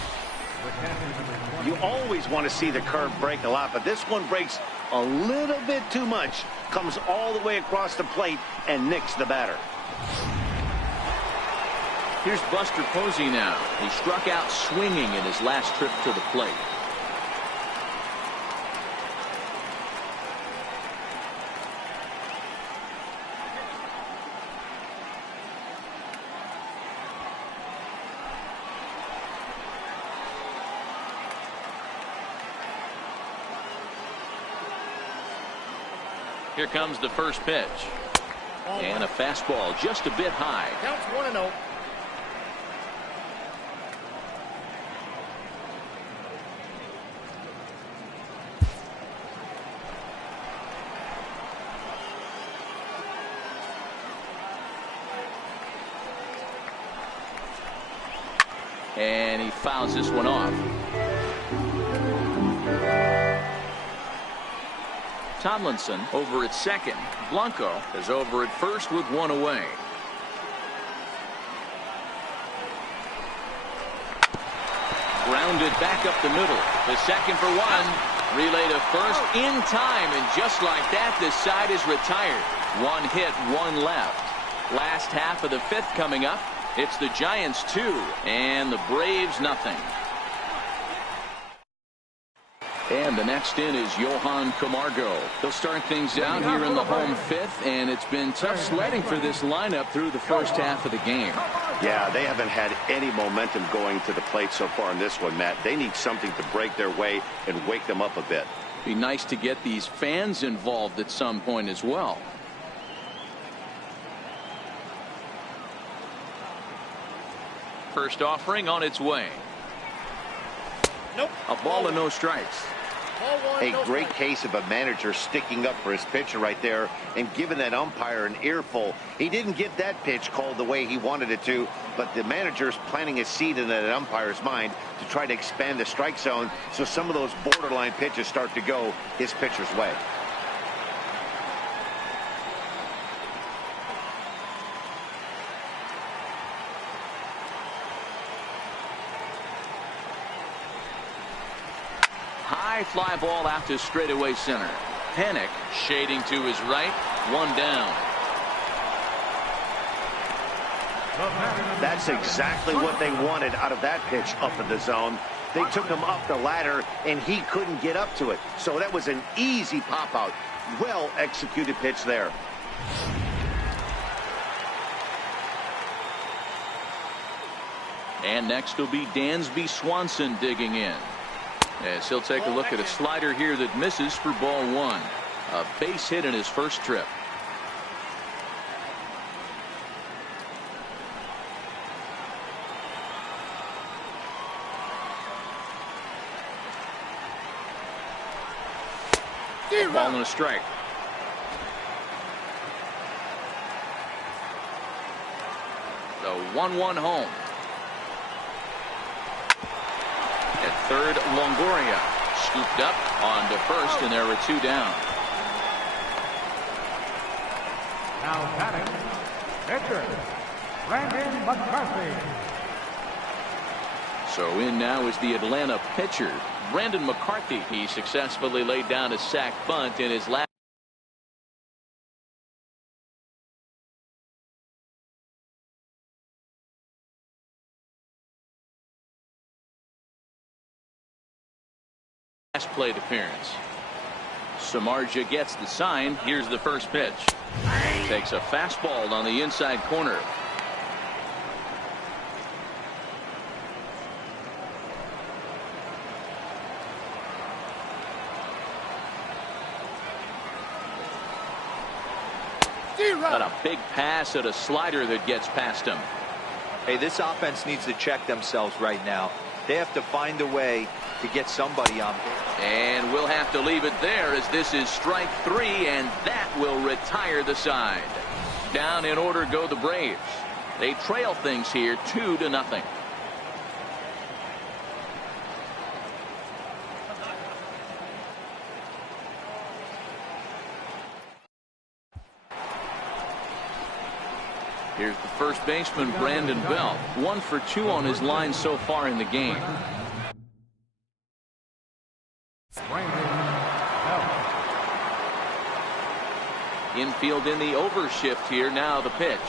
You always want to see the curve break a lot, but this one breaks a little bit too much. Comes all the way across the plate and nicks the batter. Here's Buster Posey now. He struck out swinging in his last trip to the plate. Here comes the first pitch. And a fastball just a bit high. Counts 1-0. And he fouls this one off. Tomlinson over at second. Blanco is over at first with one away. Grounded back up the middle. The second for one. Relay to first in time, and just like that, this side is retired. One hit, one left. Last half of the fifth coming up. It's the Giants 2 and the Braves nothing. And the next in is Johan Camargo. They'll start things out here in the home fifth, and it's been tough sledding for this lineup through the first half of the game. Yeah, they haven't had any momentum going to the plate so far in this one, Matt. They need something to break their way and wake them up a bit. Be nice to get these fans involved at some point as well. First offering on its way. Nope. A ball and no strikes. A great case of a manager sticking up for his pitcher right there and giving that umpire an earful. He didn't get that pitch called the way he wanted it to, but the manager's planting a seed in that umpire's mind to try to expand the strike zone so some of those borderline pitches start to go his pitcher's way. high fly ball out to straightaway center. Panic shading to his right. One down. That's exactly what they wanted out of that pitch up in the zone. They took him up the ladder, and he couldn't get up to it. So that was an easy pop-out. Well-executed pitch there. And next will be Dansby Swanson digging in. As he'll take a look at a slider here that misses for ball one. A base hit in his first trip. Ball and a strike. The 1-1 home. At third, Longoria scooped up onto first, and there were two down. Now batting, pitcher, Brandon McCarthy. So in now is the Atlanta pitcher, Brandon McCarthy. He successfully laid down a sac bunt in his last plate appearance. Samardzija gets the sign. Here's the first pitch. Takes a fastball on the inside corner. Got a big pass at a slider that gets past him. Hey, this offense needs to check themselves right now. They have to find a way to get somebody on base. And we'll have to leave it there, as this is strike three, and that will retire the side. Down in order go the Braves. They trail things here 2-0. Here's the first baseman, Brandon Belt. 1 for 2 on his line so far in the game. Infield in the overshift here. Now the pitch.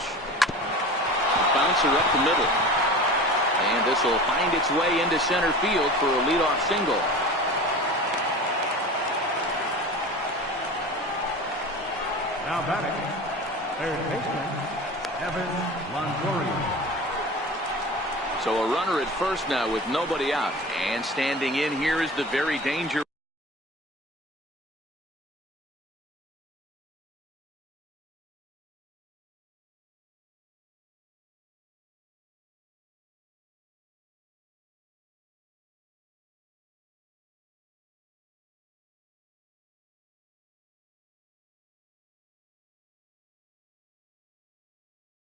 Bouncer up the middle. And this will find its way into center field for a leadoff single. Now batting, third baseman, Evan Longoria. So a runner at first now with nobody out. And standing in here is the very dangerous.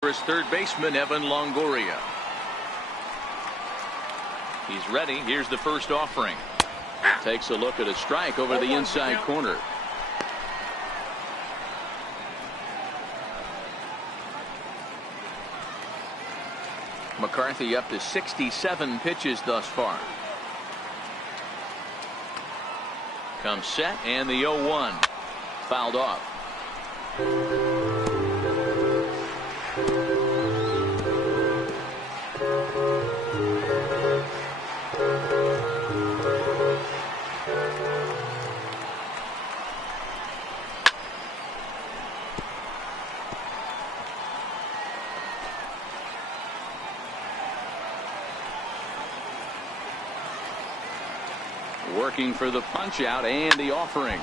His third baseman, Evan Longoria. He's ready. Here's the first offering. Takes a look at a strike over the inside corner. McCarthy up to 67 pitches thus far. Comes set, and the 0-1 fouled off. Working for the punch out and the offering.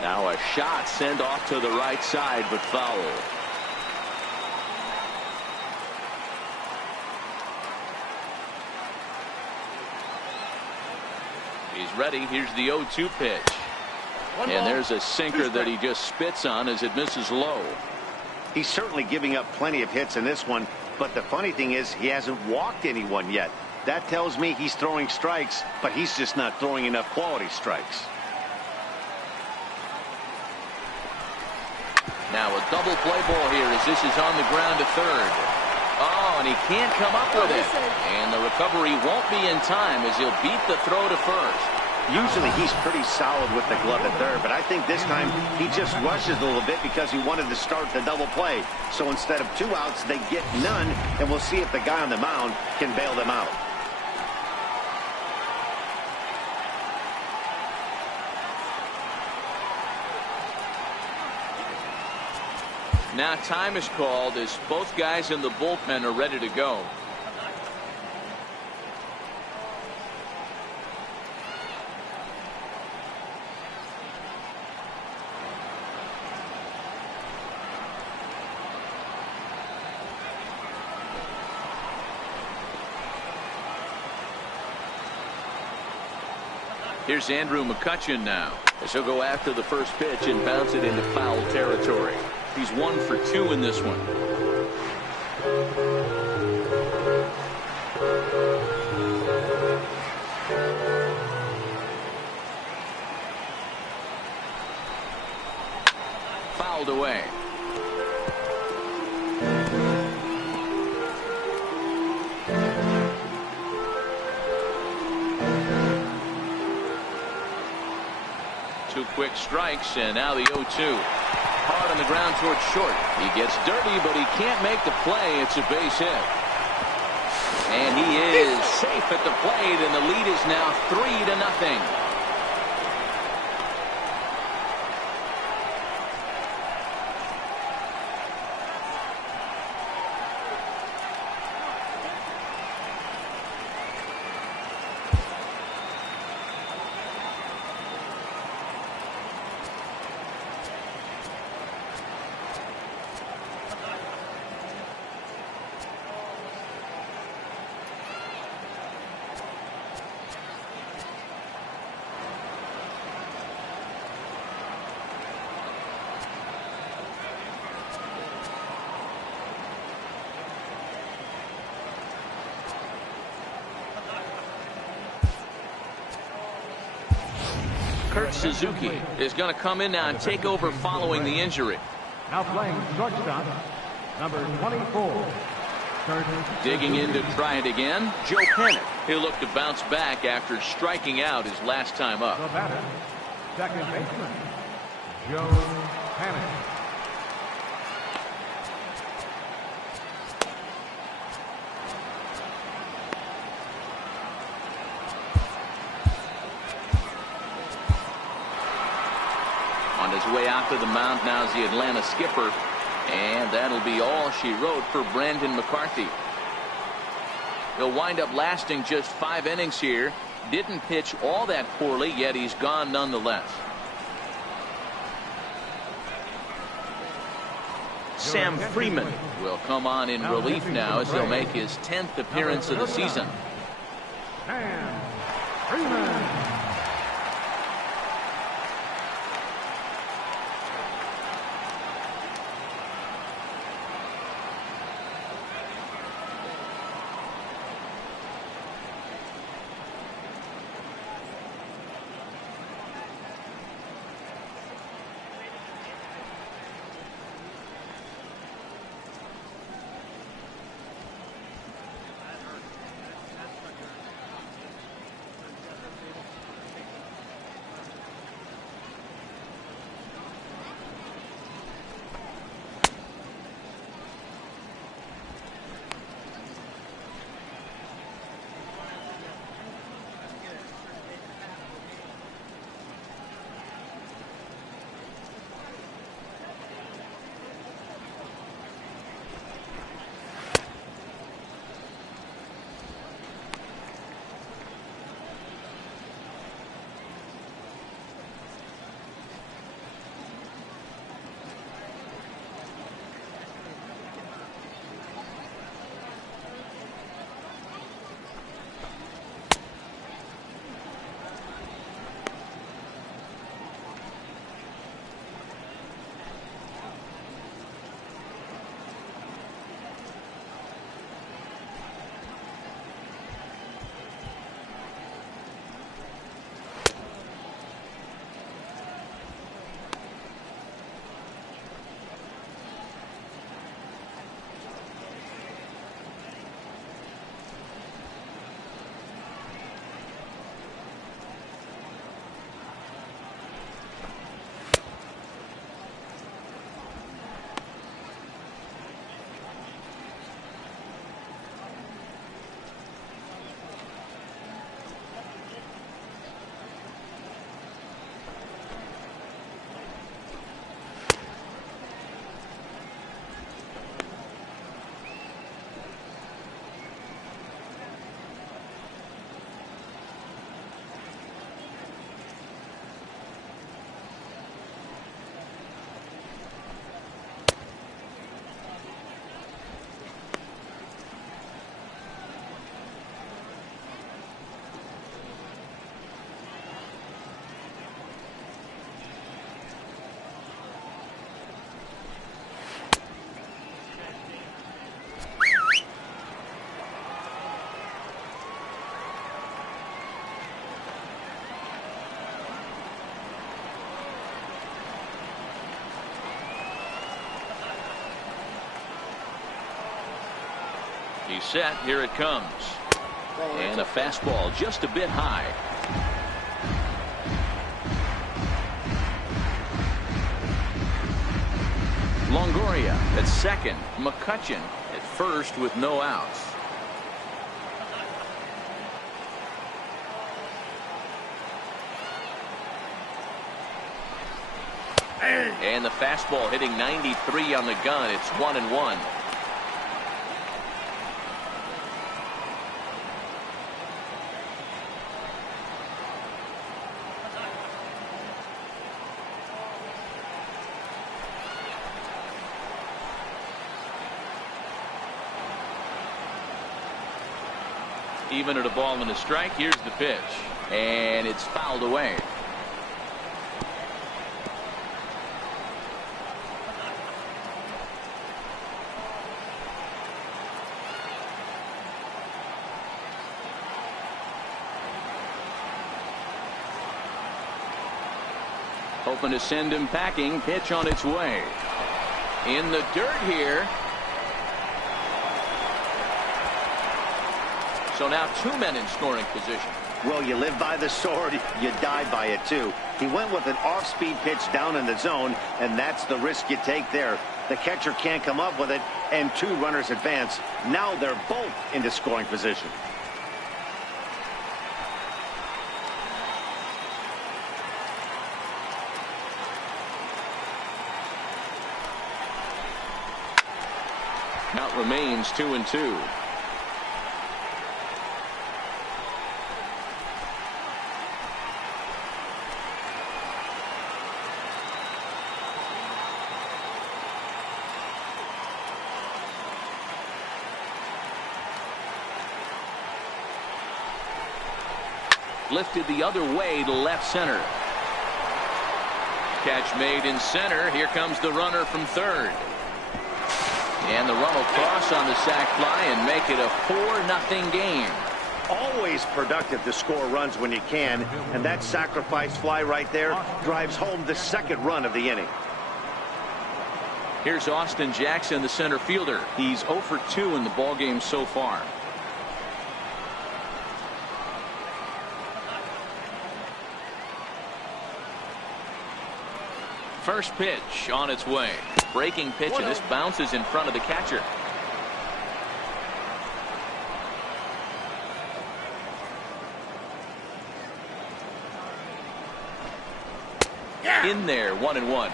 Now a shot sent off to the right side, but foul. He's ready. Here's the 0-2 pitch. And there's a sinker that he just spits on as it misses low. He's certainly giving up plenty of hits in this one, but the funny thing is he hasn't walked anyone yet. That tells me he's throwing strikes, but he's just not throwing enough quality strikes. Now a double play ball here as this is on the ground to third. Oh, and he can't come up with it. And the recovery won't be in time as he'll beat the throw to first. Usually he's pretty solid with the glove at third, but I think this time he just rushes a little bit because he wanted to start the double play. So instead of 2 outs, they get none, and we'll see if the guy on the mound can bail them out. Now time is called as both guys in the bullpen are ready to go. Here's Andrew McCutchen now, as he'll go after the first pitch and bounce it into foul territory. He's 1 for 2 in this one. Fouled away. Two quick strikes, and now the 0-2. Hard on the ground towards short. He gets dirty, but he can't make the play. It's a base hit. And he is safe at the plate, and the lead is now 3-0. Kurt Suzuki is going to come in now and take over following the injury. Now playing shortstop, number 24. Digging in to try it again, Joe Panic. He'll look to bounce back after striking out his last time up. The batter, second baseman, Joe Panic. On his way out to the mound now is the Atlanta skipper, and that'll be all she wrote for Brandon McCarthy. He'll wind up lasting just 5 innings here. Didn't pitch all that poorly, yet he's gone nonetheless. Sam Freeman will come on in relief now as he'll make his 10th appearance of the season. Sam Freeman. He's set. Here it comes. And a fastball just a bit high. Longoria at second. McCutchen at first with no outs. And the fastball hitting 93 on the gun. It's 1-1. Even at a ball and a strike. Here's the pitch, and it's fouled away. Hoping to send him packing. Pitch on its way. In the dirt here. So now 2 men in scoring position. Well, you live by the sword, you die by it too. He went with an off-speed pitch down in the zone, and that's the risk you take there. The catcher can't come up with it, and 2 runners advance. Now they're both into scoring position. Count remains 2-2. Lifted the other way to left center. Catch made in center. Here comes the runner from third. And the run will cross on the sac fly and make it a 4-0 game. Always productive to score runs when you can, and that sacrifice fly right there drives home the second run of the inning. Here's Austin Jackson, the center fielder. He's 0 for 2 in the ballgame so far. First pitch on its way. Breaking pitch, and this bounces in front of the catcher. In there, 1-1.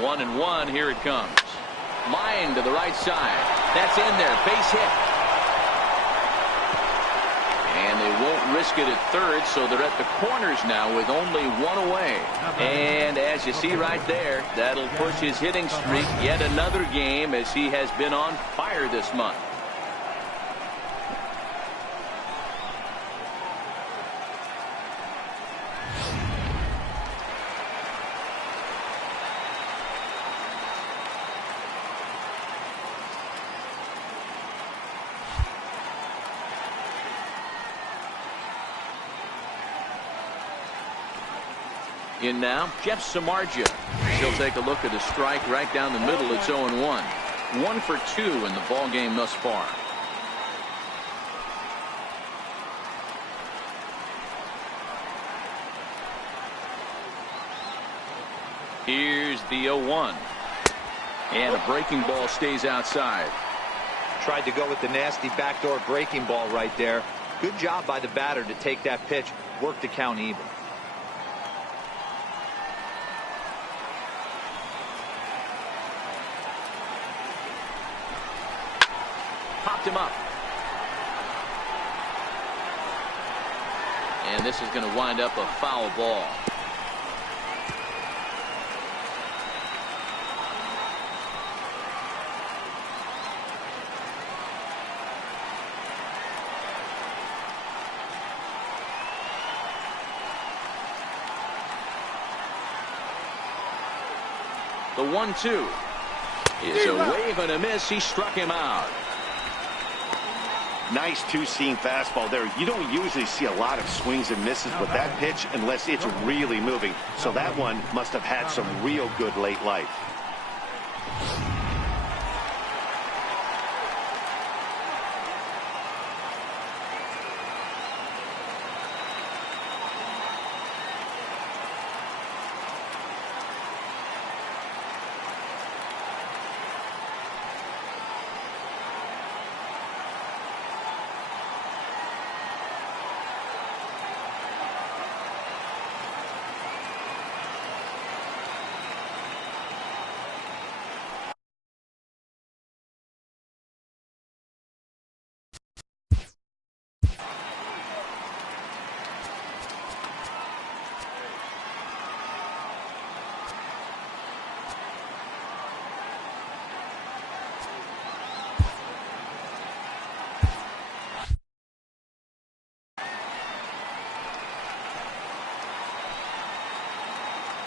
One and one. Here it comes. Line to the right side. That's in there. Base hit. And they won't risk it at third, so they're at the corners now with only 1 away. And as you see right there, that'll push his hitting streak yet another game, as he has been on fire this month. In now, Jeff Samardzija. He'll take a look at a strike right down the middle. It's 0-1. 1 for 2 in the ball game thus far. Here's the 0-1. And a breaking ball stays outside. Tried to go with the nasty backdoor breaking ball right there. Good job by the batter to take that pitch. Work the count even. Popped him up. And this is going to wind up a foul ball. The 1-2 is a wave and a miss. He struck him out. Nice two-seam fastball there. You don't usually see a lot of swings and misses with that pitch unless it's really moving. So that one must have had some real good late life.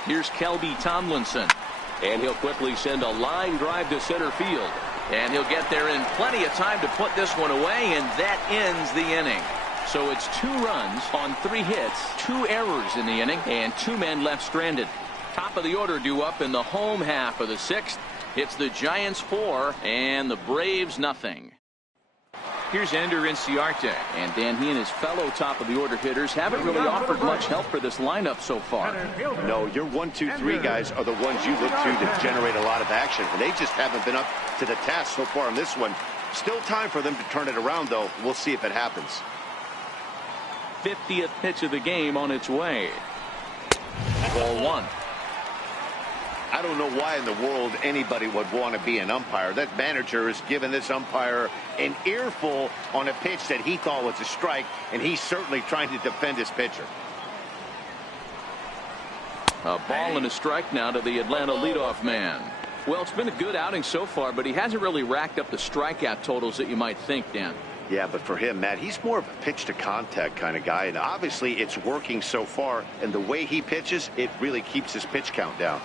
Here's Kelby Tomlinson, and he'll quickly send a line drive to center field, and he'll get there in plenty of time to put this one away, and that ends the inning. So it's 2 runs on 3 hits, 2 errors in the inning, and 2 men left stranded. Top of the order due up in the home half of the 6th. It's the Giants 4 and the Braves nothing. Here's Ender Inciarte, and Dan, he and his fellow top-of-the-order hitters haven't really offered much help for this lineup so far. No, your 1, 2, 3 guys are the ones you look to generate a lot of action, and they just haven't been up to the task so far in this one. Still time for them to turn it around, though. We'll see if it happens. 50th pitch of the game on its way. Ball 1. I don't know why in the world anybody would want to be an umpire. That manager has given this umpire an earful on a pitch that he thought was a strike, and he's certainly trying to defend his pitcher. A ball and a strike now to the Atlanta leadoff man. Well, it's been a good outing so far, but he hasn't really racked up the strikeout totals that you might think, Dan. Yeah, but for him, Matt, he's more of a pitch-to-contact kind of guy, and obviously it's working so far, and the way he pitches, it really keeps his pitch count down.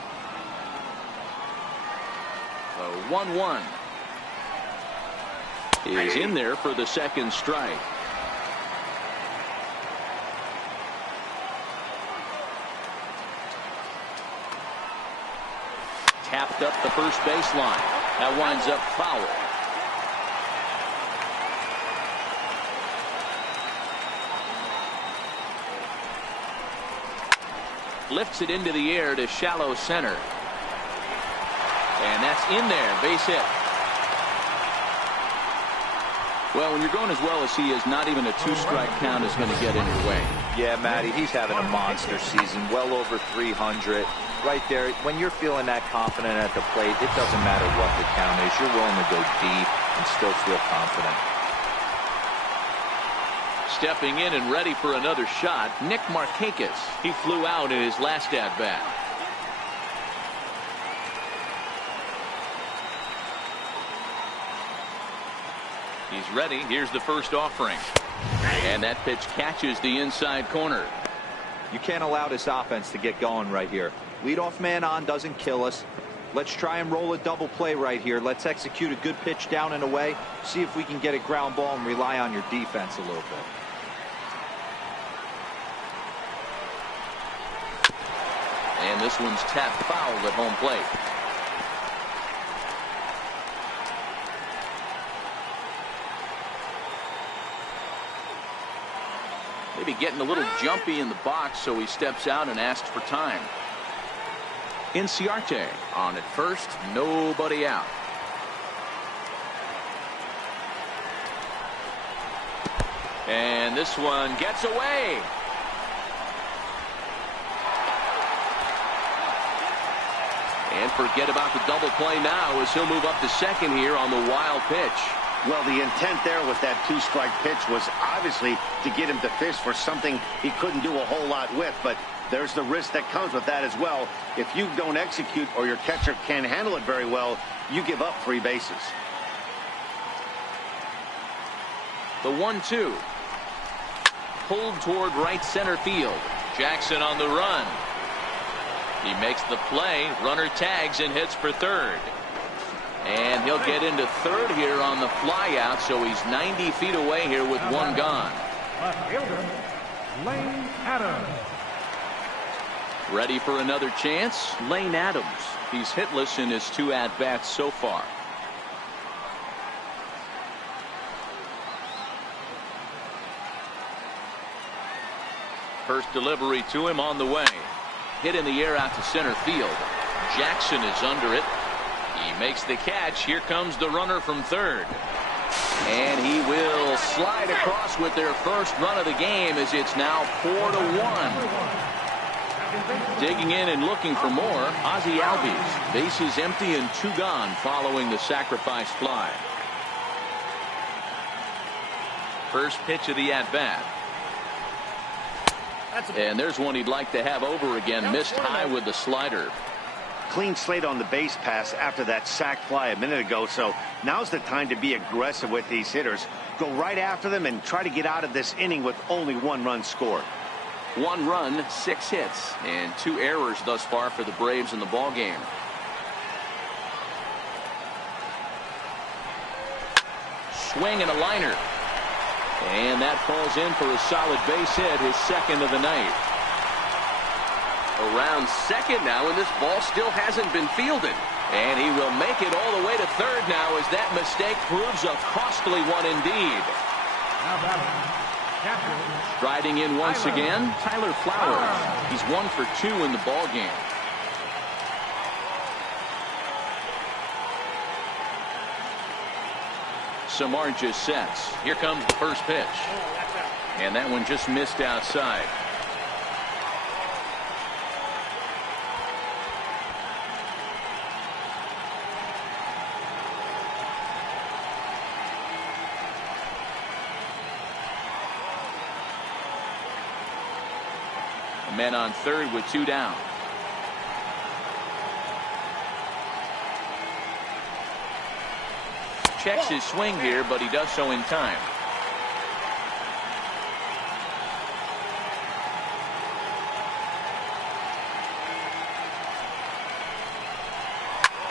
1-1 is in there for the second strike. Tapped up the first baseline. That winds up foul. Lifts it into the air to shallow center. And that's in there, base hit. Well, when you're going as well as he is, not even a 2-strike count is going to get in your way. Yeah, Matty, he's having a monster season, well over 300. Right there, when you're feeling that confident at the plate, it doesn't matter what the count is. You're willing to go deep and still feel confident. Stepping in and ready for another shot, Nick Markakis. He flew out in his last at-bat. He's ready. Here's the first offering. And that pitch catches the inside corner. You can't allow this offense to get going right here. Leadoff man on doesn't kill us. Let's try and roll a double play right here. Let's execute a good pitch down and away. See if we can get a ground ball and rely on your defense a little bit. And this one's tapped foul at home plate. Maybe getting a little jumpy in the box, so he steps out and asks for time. Inciarte on at first, nobody out. And this one gets away. And forget about the double play now as he'll move up to second here on the wild pitch. Well, the intent there with that 2-strike pitch was obviously to get him to fish for something he couldn't do a whole lot with, but there's the risk that comes with that as well. If you don't execute or your catcher can't handle it very well, you give up 3 bases. The 1-2. Pulled toward right center field. Jackson on the run. He makes the play. Runner tags and hits for third. And And he'll get into third here on the flyout, so he's 90 feet away here with one gone. Left fielder, Lane Adams. Ready for another chance? Lane Adams. He's hitless in his 2 at-bats so far. First delivery to him on the way. Hit in the air out to center field. Jackson is under it. He makes the catch. Here comes the runner from third. And he will slide across with their first run of the game as it's now 4-1. Digging in and looking for more, Ozzie Albies. Bases empty and 2 gone following the sacrifice fly. First pitch of the at-bat. And there's one he'd like to have over again. Missed high with the slider. Clean slate on the base pass after that sac fly a minute ago, so now's the time to be aggressive with these hitters. Go right after them and try to get out of this inning with only 1 run scored. 1 run, 6 hits, and 2 errors thus far for the Braves in the ballgame. Swing and a liner. And that falls in for a solid base hit, his second of the night. Around second now, and this ball still hasn't been fielded. And he will make it all the way to third now as that mistake proves a costly one indeed. Striding in once again, Tyler Flowers. He's 1 for 2 in the ballgame. Samar just sets. Here comes the first pitch. And that one just missed outside. A man on third with 2 down. Checks his swing here, but he does so in time.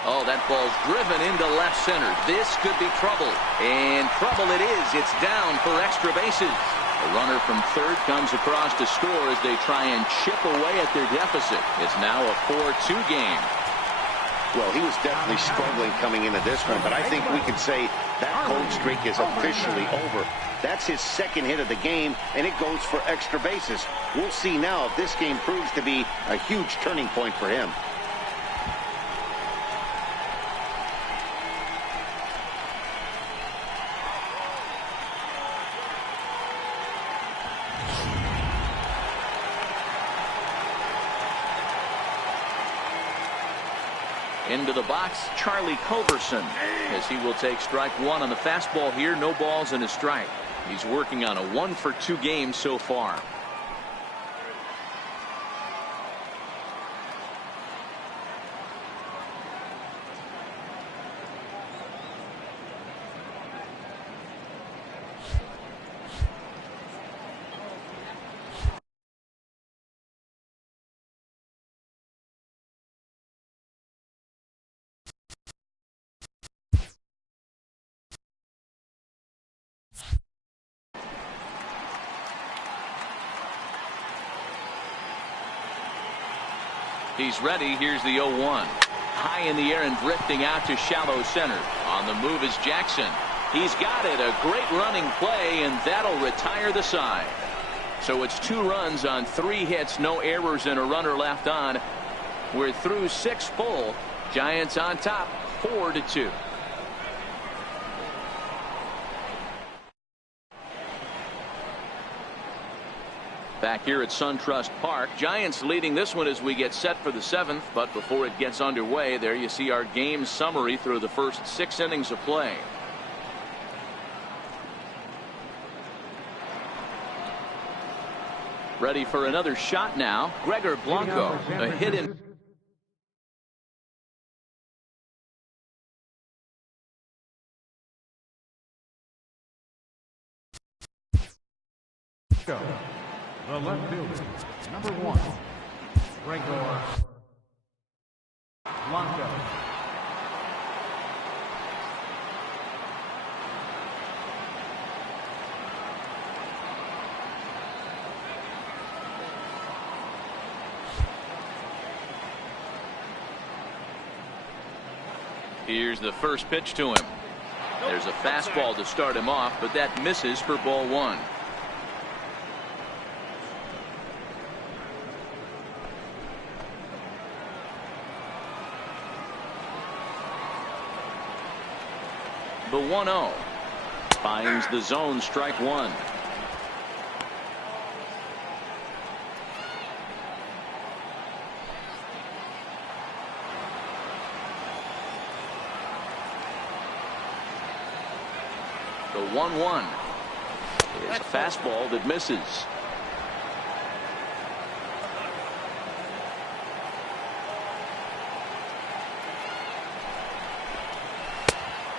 Oh, that ball's driven into left center. This could be trouble. And trouble it is. It's down for extra bases. A runner from third comes across to score as they try and chip away at their deficit. It's now a 4-2 game. Well, he was definitely struggling coming into this one, but I think we could say that cold streak is officially over. That's his second hit of the game, and it goes for extra bases. We'll see now if this game proves to be a huge turning point for him. Into the box, Charlie Culberson, as he will take strike 1 on the fastball here. No balls and a strike. He's working on a 1 for 2 game so far. He's ready. Here's the 0-1. High in the air and drifting out to shallow center. On the move is Jackson. He's got it. A great running play, and that'll retire the side. So it's 2 runs on 3 hits, no errors, and a runner left on. We're through 6 full. Giants on top, 4-2. Back here at SunTrust Park, Giants leading this one as we get set for the 7th. But before it gets underway, there you see our game summary through the first 6 innings of play. Ready for another shot now. Gregor Blanco, a hit in. The left fielder, number 1, Gregor Blanco. Here's the first pitch to him. There's a fastball to start him off, but that misses for ball one. The 1-0 finds the zone, strike one. The 1-1 is a fastball that misses.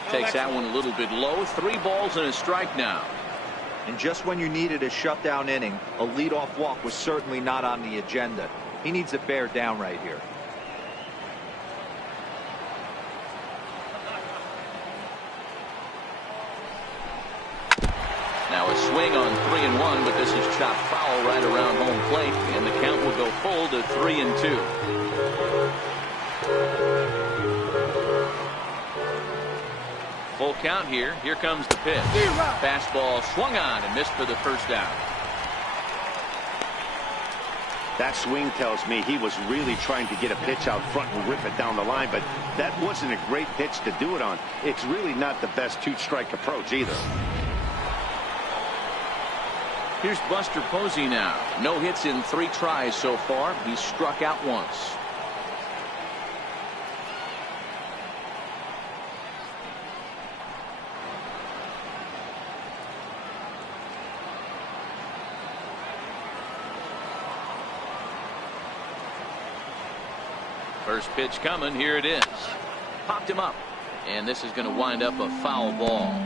Takes that one a little bit low. 3 balls and a strike now. And just when you needed a shutdown inning, a leadoff walk was certainly not on the agenda. He needs to bear down right here. Now a swing on 3-1, but this is chopped foul right around home plate, and the count will go full to 3-2. Full count here. Here comes the pitch. Fastball swung on and missed for the first down. That swing tells me he was really trying to get a pitch out front and rip it down the line, but that wasn't a great pitch to do it on. It's really not the best 2-strike approach either. Here's Buster Posey now. No hits in 3 tries so far. He's struck out once. First pitch coming. Here it is. Popped him up. And this is going to wind up a foul ball.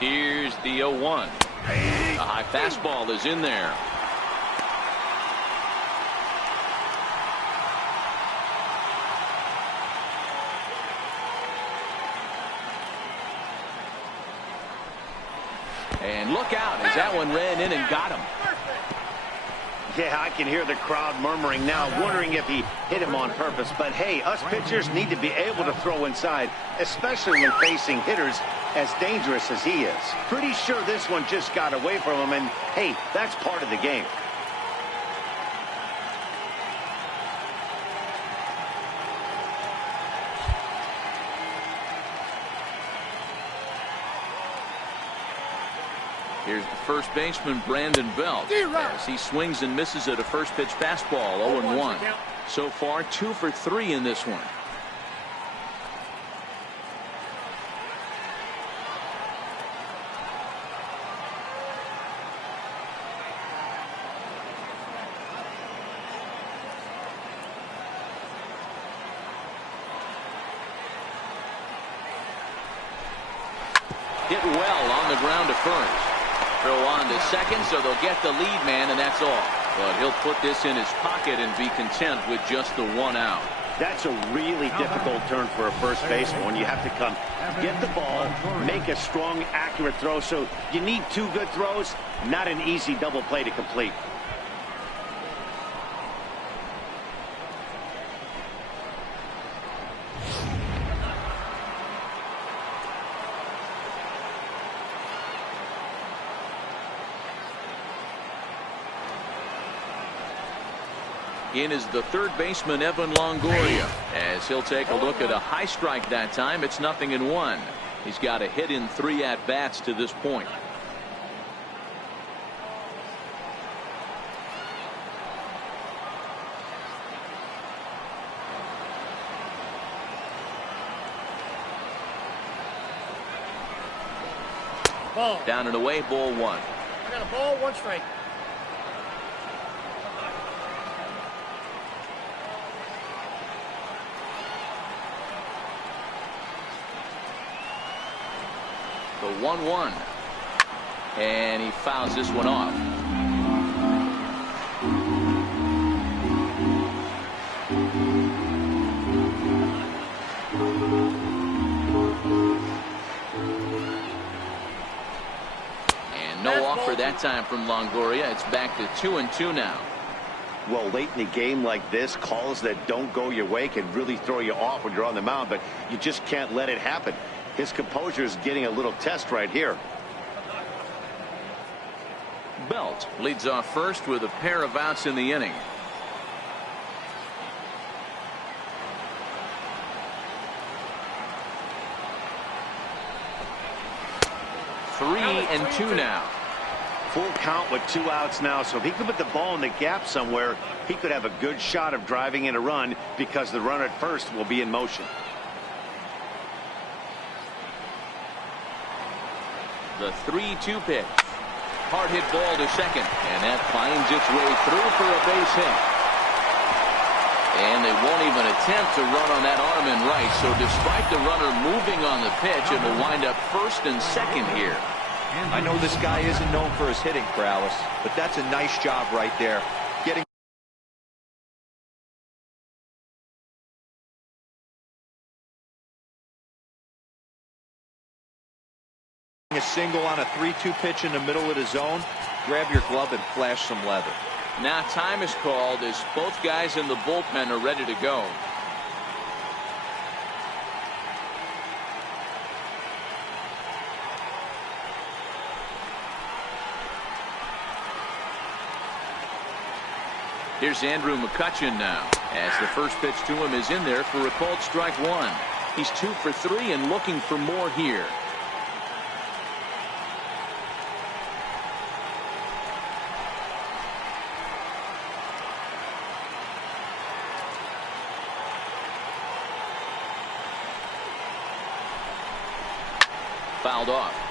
Here's the 0-1. A high fastball is in there. And look out as that one ran in and got him. Yeah, I can hear the crowd murmuring now, wondering if he hit him on purpose. But hey, us pitchers need to be able to throw inside, especially when facing hitters as dangerous as he is. Pretty sure this one just got away from him, and hey, that's part of the game. Here's the first baseman, Brandon Belt, as he swings and misses at a first pitch fastball. 0-1. So far, 2 for 3 in this one. Hit well on the ground to first. Throw on to second, so they'll get the lead man, and that's all. But he'll put this in his pocket and be content with just the 1 out. That's a really difficult turn for a first baseman when you have to come get the ball, make a strong, accurate throw. So you need 2 good throws, not an easy double play to complete. In is the third baseman, Evan Longoria, as he'll take a look at a high strike that time. It's 0-1. He's got a hit in 3 at-bats to this point. Ball. Down and away, ball 1. I got a ball, 1 strike. The 1-1. And he fouls this one off. And no offer that time from Longoria. It's back to 2-2 now. Well, late in the game like this, calls that don't go your way can really throw you off when you're on the mound, but you just can't let it happen. His composure is getting a little test right here. Belt leads off first with a pair of outs in the inning. Three and two now. Full count with 2 outs now, so if he could put the ball in the gap somewhere, he could have a good shot of driving in a run because the runner at first will be in motion. The 3-2 pitch. Hard hit ball to second, and that finds its way through for a base hit. And they won't even attempt to run on that arm in right, so despite the runner moving on the pitch, it will wind up first and second here. I know this guy isn't known for his hitting prowess, but that's a nice job right there. Getting a single on a 3-2 pitch in the middle of the zone, grab your glove and flash some leather. Now time is called as both guys in the bullpen are ready to go. Here's Andrew McCutchen now, as the first pitch to him is in there for a called strike one. He's 2 for 3 and looking for more here. Fouled off.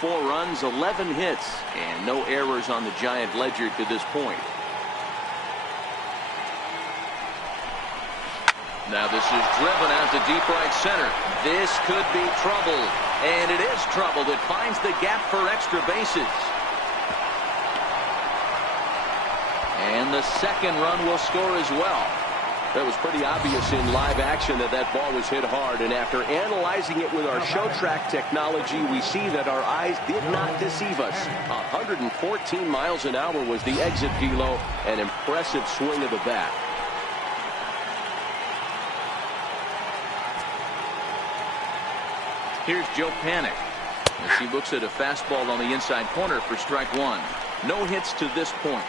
Four runs, 11 hits, and no errors on the Giant ledger to this point. Now this is driven out to deep right center. This could be trouble, and it is trouble that finds the gap for extra bases. And the second run will score as well. That was pretty obvious in live action that that ball was hit hard, and after analyzing it with our show track technology, we see that our eyes did not deceive us. 114 miles an hour was the exit velo, an impressive swing of the bat. Here's Joe Panik as he looks at a fastball on the inside corner for strike one. No hits to this point.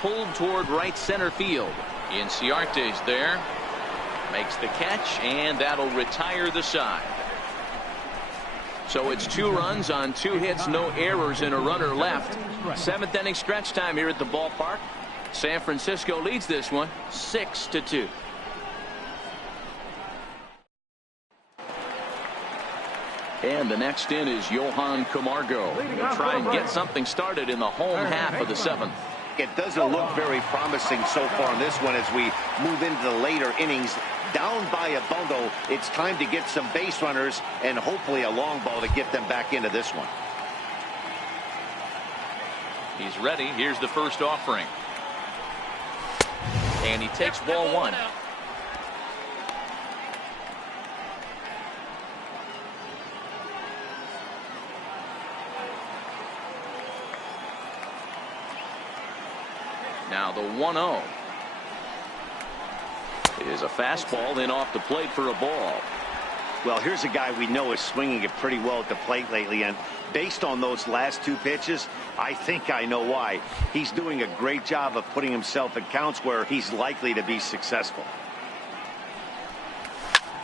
Pulled toward right center field. Inciarte's there. Makes the catch, and that'll retire the side. So it's 2 runs on 2 hits, no errors, and a runner left. 7th inning stretch time here at the ballpark. San Francisco leads this one 6-2. And the next in is Johan Camargo. He'll try and get something started in the home half of the 7th. It doesn't look very promising so far in this one as we move into the later innings. Down by a bundle, it's time to get some base runners and hopefully a long ball to get them back into this one. He's ready. Here's the first offering. And he takes ball one. Now the 1-0 is a fastball, then off the plate for a ball. Well, here's a guy we know is swinging it pretty well at the plate lately, and based on those last 2 pitches, I think I know why. He's doing a great job of putting himself in counts where he's likely to be successful.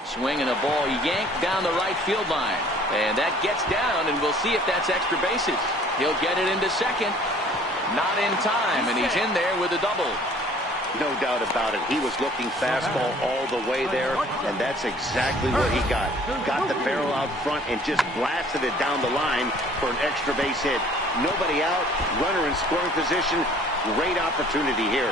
Swinging a ball yanked down the right field line, and that gets down, and we'll see if that's extra bases. He'll get it into second. Not in time, and he's in there with a double. No doubt about it. He was looking fastball all the way there, and that's exactly what he got. Got the barrel out front and just blasted it down the line for an extra base hit. Nobody out, runner in scoring position. Great opportunity here.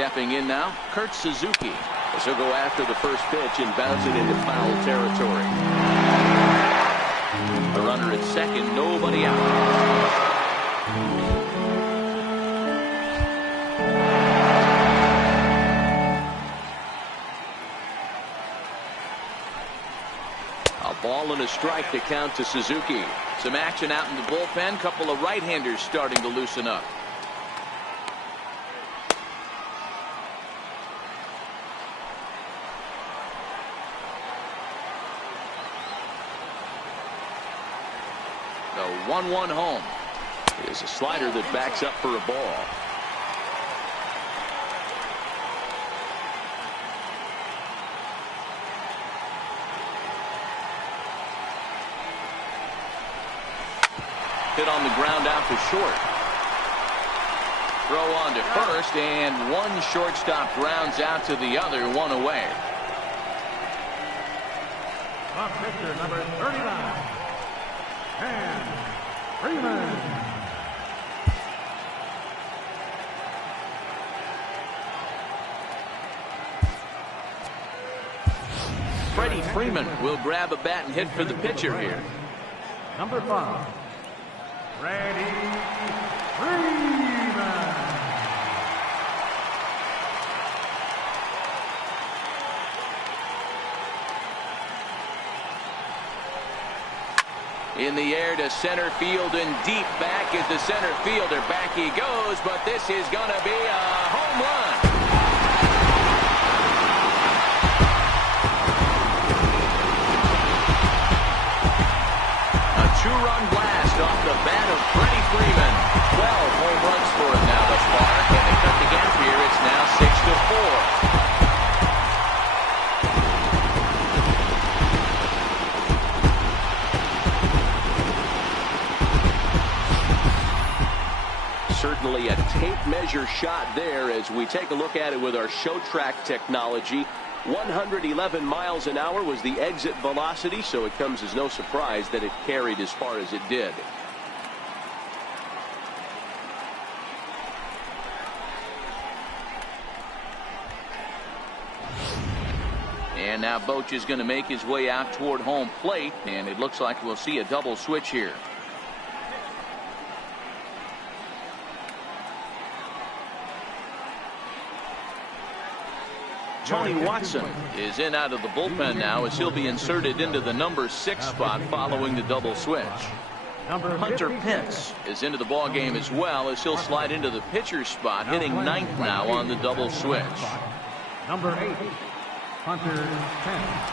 Stepping in now, Kurt Suzuki. This will go after the first pitch and bounce it into foul territory. The runner at second, nobody out. Ball and a strike to count to Suzuki. Some action out in the bullpen. Couple of right-handers starting to loosen up. The 1-1 home. Is a slider that backs up for a ball. Hit on the ground out to short. Throw on to first, and one shortstop grounds out to the other, one away. Top pitcher number 39, and Freeman. Freddie Freeman will grab a bat and hit for the pitcher here. Number 5. Freddie Freeman. In the air to center field and deep back is the center fielder. Back he goes, but this is going to be a home run. A two-run blast off the bat of Freddie Freeman. 12 home runs for him now thus far, and they cut the gap here. It's now 6-4. Certainly a tape measure shot there as we take a look at it with our show track technology. 111 miles an hour was the exit velocity, so it comes as no surprise that it carried as far as it did. And now Boch is going to make his way out toward home plate, and it looks like we'll see a double switch here. Tony Watson is in out of the bullpen now as he'll be inserted into the number 6 spot following the double switch. Hunter Pence is into the ball game as well as he'll slide into the pitcher's spot, hitting 9th now on the double switch. Number 8, Hunter Pence.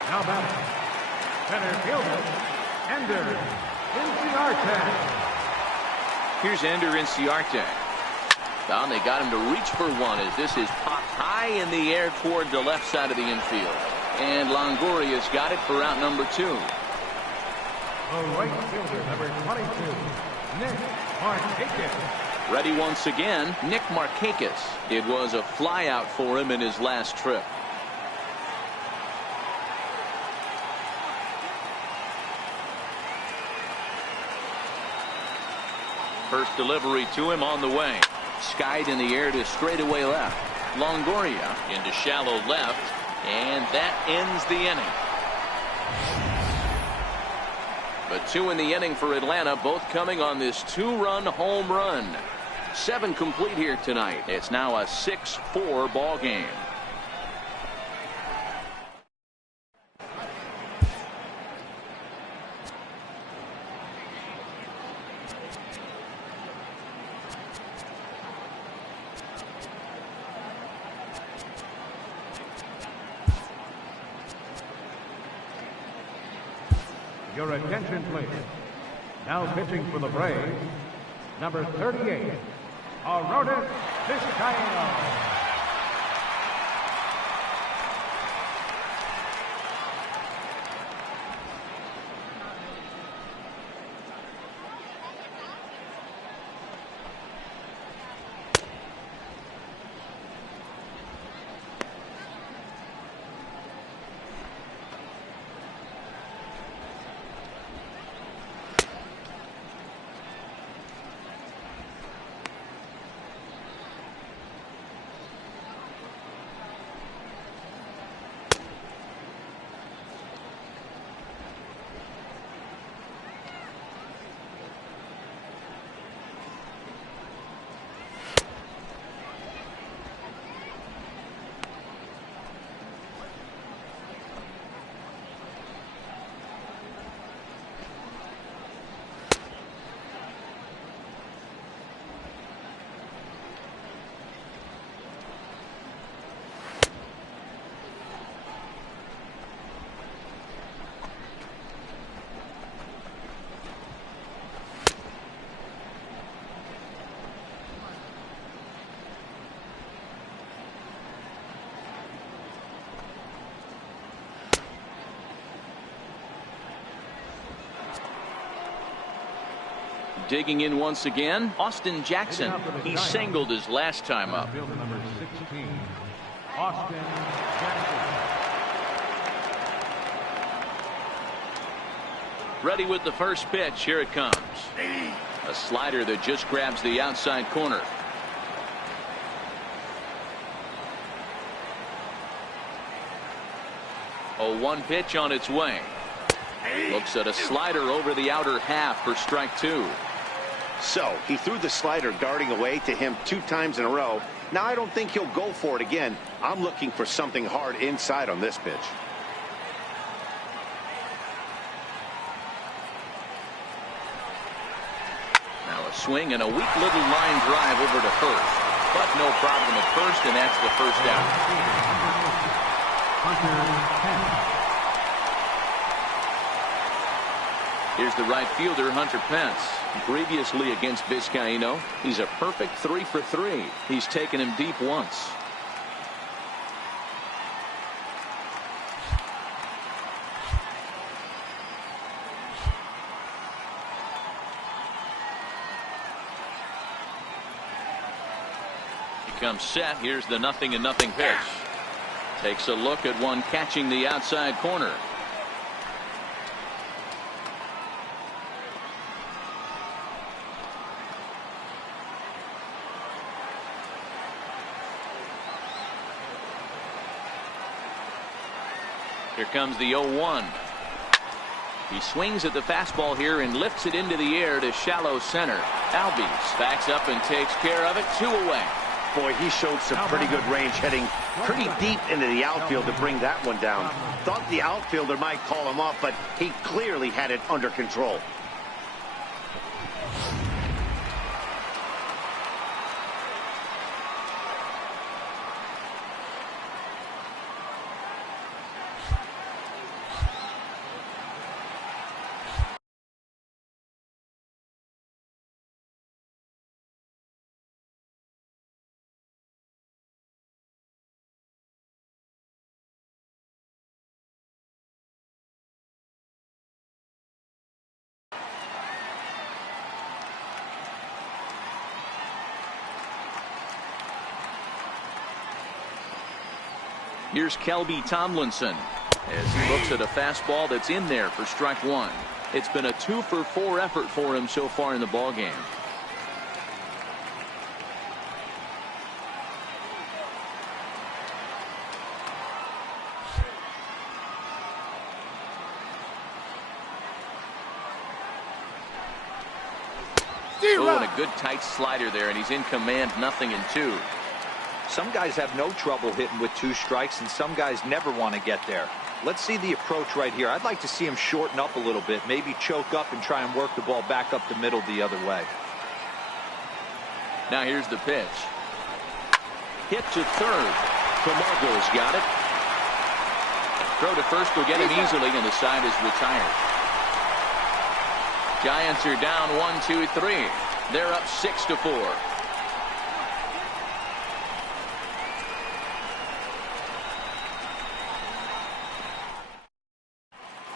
Now batting, center fielder, Ender Inciarte. Here's Ender Inciarte. Down, they got him to reach for one as this is popped high in the air toward the left side of the infield. And Longoria's got it for out number 2. The right fielder, number 22, Nick Markakis. Ready once again, Nick Markakis. It was a flyout for him in his last trip. First delivery to him on the way. Skied in the air to straightaway left. Longoria into shallow left, and that ends the inning. But 2 in the inning for Atlanta, both coming on this 2-run home run. 7 complete here tonight. It's now a 6-4 ball game. Your attention, please. Now pitching for the Braves, number 38, Aroldis Vizcaino. Digging in once again, Austin Jackson. He singled his last time up. Fielder number 16, Austin Jackson. Ready with the first pitch. Here it comes. A slider that just grabs the outside corner. A 1 pitch on its way. Looks at a slider over the outer half for strike 2. So he threw the slider darting away to him 2 times in a row. Now I don't think he'll go for it again. I'm looking for something hard inside on this pitch. Now a swing and a weak little line drive over to first. But no problem at first, and that's the first out. Here's the right fielder, Hunter Pence. Previously against Vizcaíno, he's a perfect 3 for 3. He's taken him deep once. He comes set. Here's the 0-0 pitch. Takes a look at one catching the outside corner. Here comes the 0-1. He swings at the fastball here and lifts it into the air to shallow center. Albies backs up and takes care of it. 2 away. Boy, he showed some pretty good range, heading pretty deep into the outfield to bring that one down. Thought the outfielder might call him up, but he clearly had it under control. Here's Kelby Tomlinson as he looks at a fastball that's in there for strike 1. It's been a 2 for 4 effort for him so far in the ballgame. Oh, and a good tight slider there, and he's in command. 0-2. Some guys have no trouble hitting with 2 strikes, and some guys never want to get there. Let's see the approach right here. I'd like to see him shorten up a little bit, maybe choke up and try and work the ball back up the middle the other way. Now here's the pitch. Hit to third. Camargo's got it. Throw to first will get him easily, and the side is retired. Giants are down 1-2-3. They're up 6-4.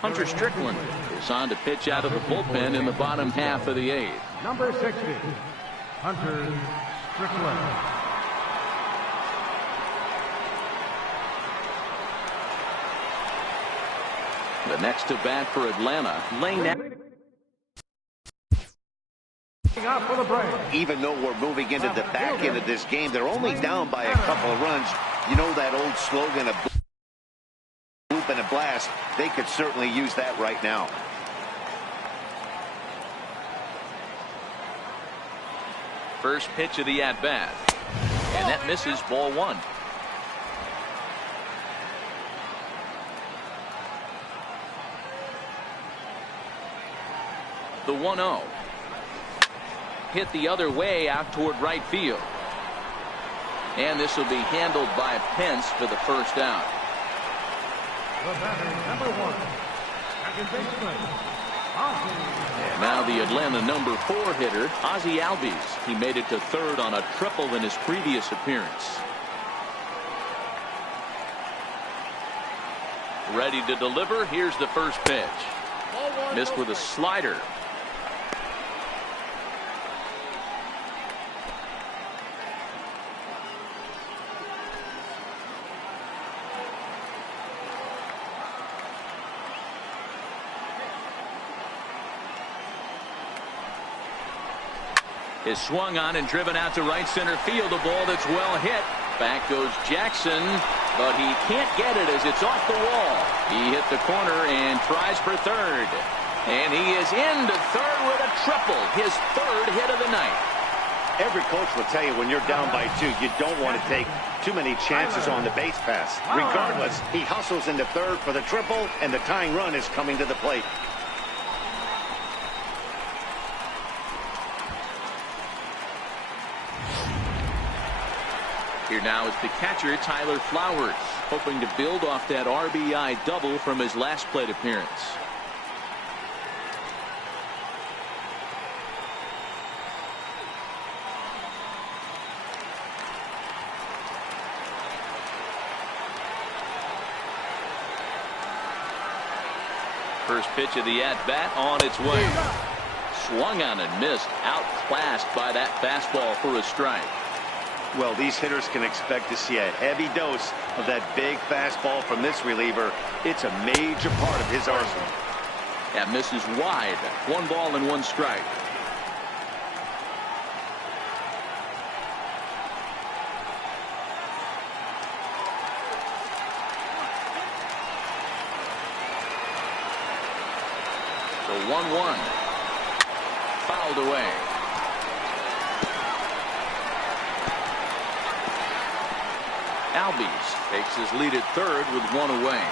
Hunter Strickland is on to pitch out of the bullpen in the bottom half of the 8th. Number 60, Hunter Strickland. The next to bat for Atlanta, Lane. For the break. Even though we're moving into the back end of this game, they're only down by a couple of runs. You know that old slogan of whoop and a blast. They could certainly use that right now. First pitch of the at-bat. And that misses, ball 1. The 1-0. Hit the other way out toward right field. And this will be handled by Pence for the first out. The batter, number 1, second baseman, Ozzie. And now the Atlanta number 4 hitter, Ozzie Albies. He made it to third on a triple in his previous appearance. Ready to deliver. Here's the first pitch. Missed with a slider. is swung on and driven out to right center field. A ball that's well hit. Back goes Jackson, but he can't get it as it's off the wall. He hit the corner and tries for third. And he is into third with a triple, his third hit of the night. Every coach will tell you when you're down by 2, you don't want to take too many chances on the base pass. Regardless, he hustles into third for the triple, and the tying run is coming to the plate. Here now is the catcher, Tyler Flowers, hoping to build off that RBI double from his last plate appearance. First pitch of the at-bat on its way. Swung on and missed, outclassed by that fastball for a strike. Well, these hitters can expect to see a heavy dose of that big fastball from this reliever. It's a major part of his arsenal. That misses wide. 1 ball and 1 strike. So 1-1. Fouled away. Albies takes his lead at third with 1 away.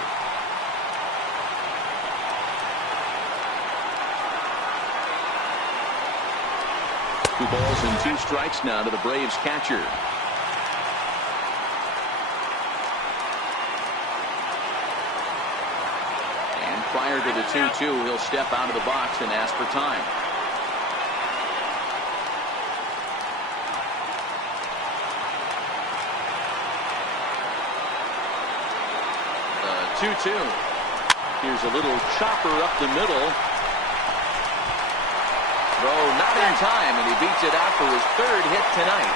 Two balls and 2 strikes now to the Braves catcher. And prior to the 2-2, he'll step out of the box and ask for time. The 2-2. Here's a little chopper up the middle. Throw not in time, and he beats it out for his 3rd hit tonight.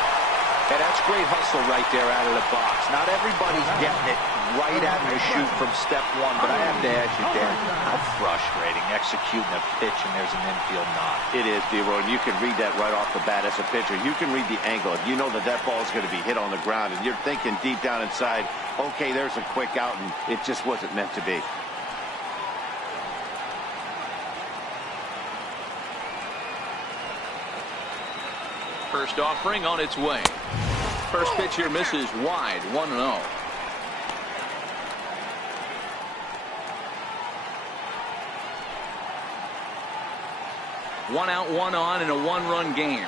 Yeah, that's great hustle right there out of the box. Not everybody's getting it right out of the chute from step 1, but I have to ask you, Dan, how frustrating executing a pitch and there's an infield knock. It is, D-Roy, and you can read that right off the bat as a pitcher. You can read the angle. You know that that ball is going to be hit on the ground, and you're thinking deep down inside, okay, there's a quick out, and it just wasn't meant to be. First offering on its way. First pitch here misses wide. 1-0. One out, 1 on in a 1-run game.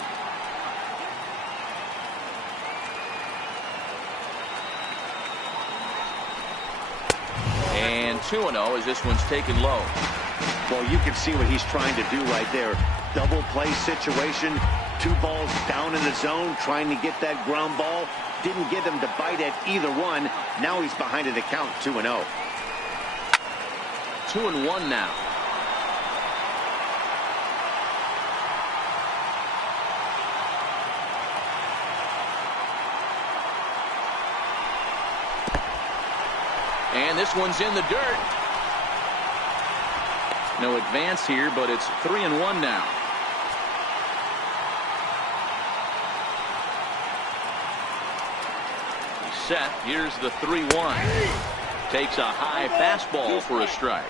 And 2-0 as this one's taken low. Well, you can see what he's trying to do right there. Double play situation. 2 balls down in the zone, trying to get that ground ball. Didn't get him to bite at either one. Now he's behind in the count, 2-0. 2-1 now. And this one's in the dirt. No advance here, but it's 3-1 now. Set. Here's the 3-1. Takes a high fastball for a strike.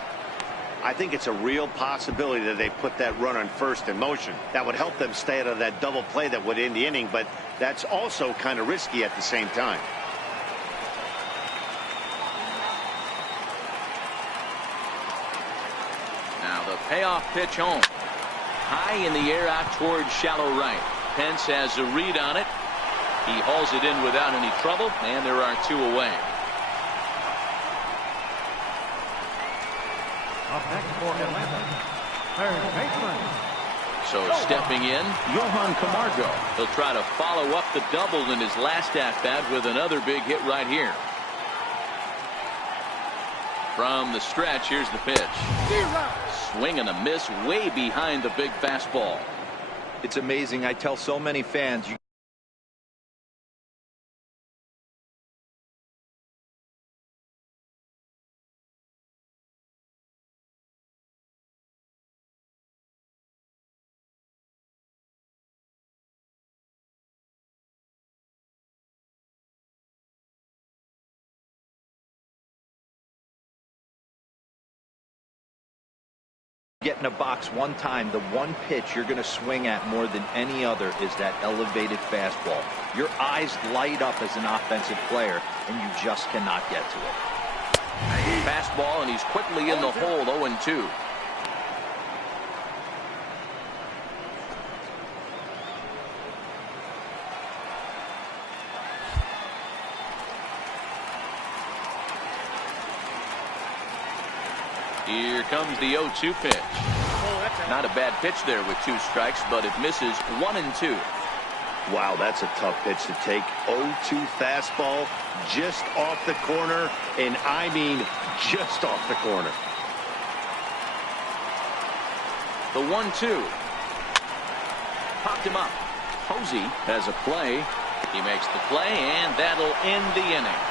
I think it's a real possibility that they put that run on first in motion. That would help them stay out of that double play that would end the inning, but that's also kind of risky at the same time. Now the payoff pitch home. High in the air out towards shallow right. Pence has a read on it. He hauls it in without any trouble, and there are 2 away. Up next for Atlanta, third baseman. So stepping in, Johan Camargo. He'll try to follow up the double in his last at-bat with another big hit right here. From the stretch, here's the pitch. Swing and a miss way behind the big fastball. It's amazing. I tell so many fans, you get in a box one time, the one pitch you're going to swing at more than any other is that elevated fastball. Your eyes light up as an offensive player, and you just cannot get to it. Fastball, and he's quickly in the hole, 0-2. Here comes the 0-2 pitch. Not a bad pitch there with 2 strikes, but it misses 1-2. Wow, that's a tough pitch to take. 0-2 fastball just off the corner, and I mean just off the corner. The 1-2. Popped him up. Posey has a play. He makes the play, and that'll end the inning.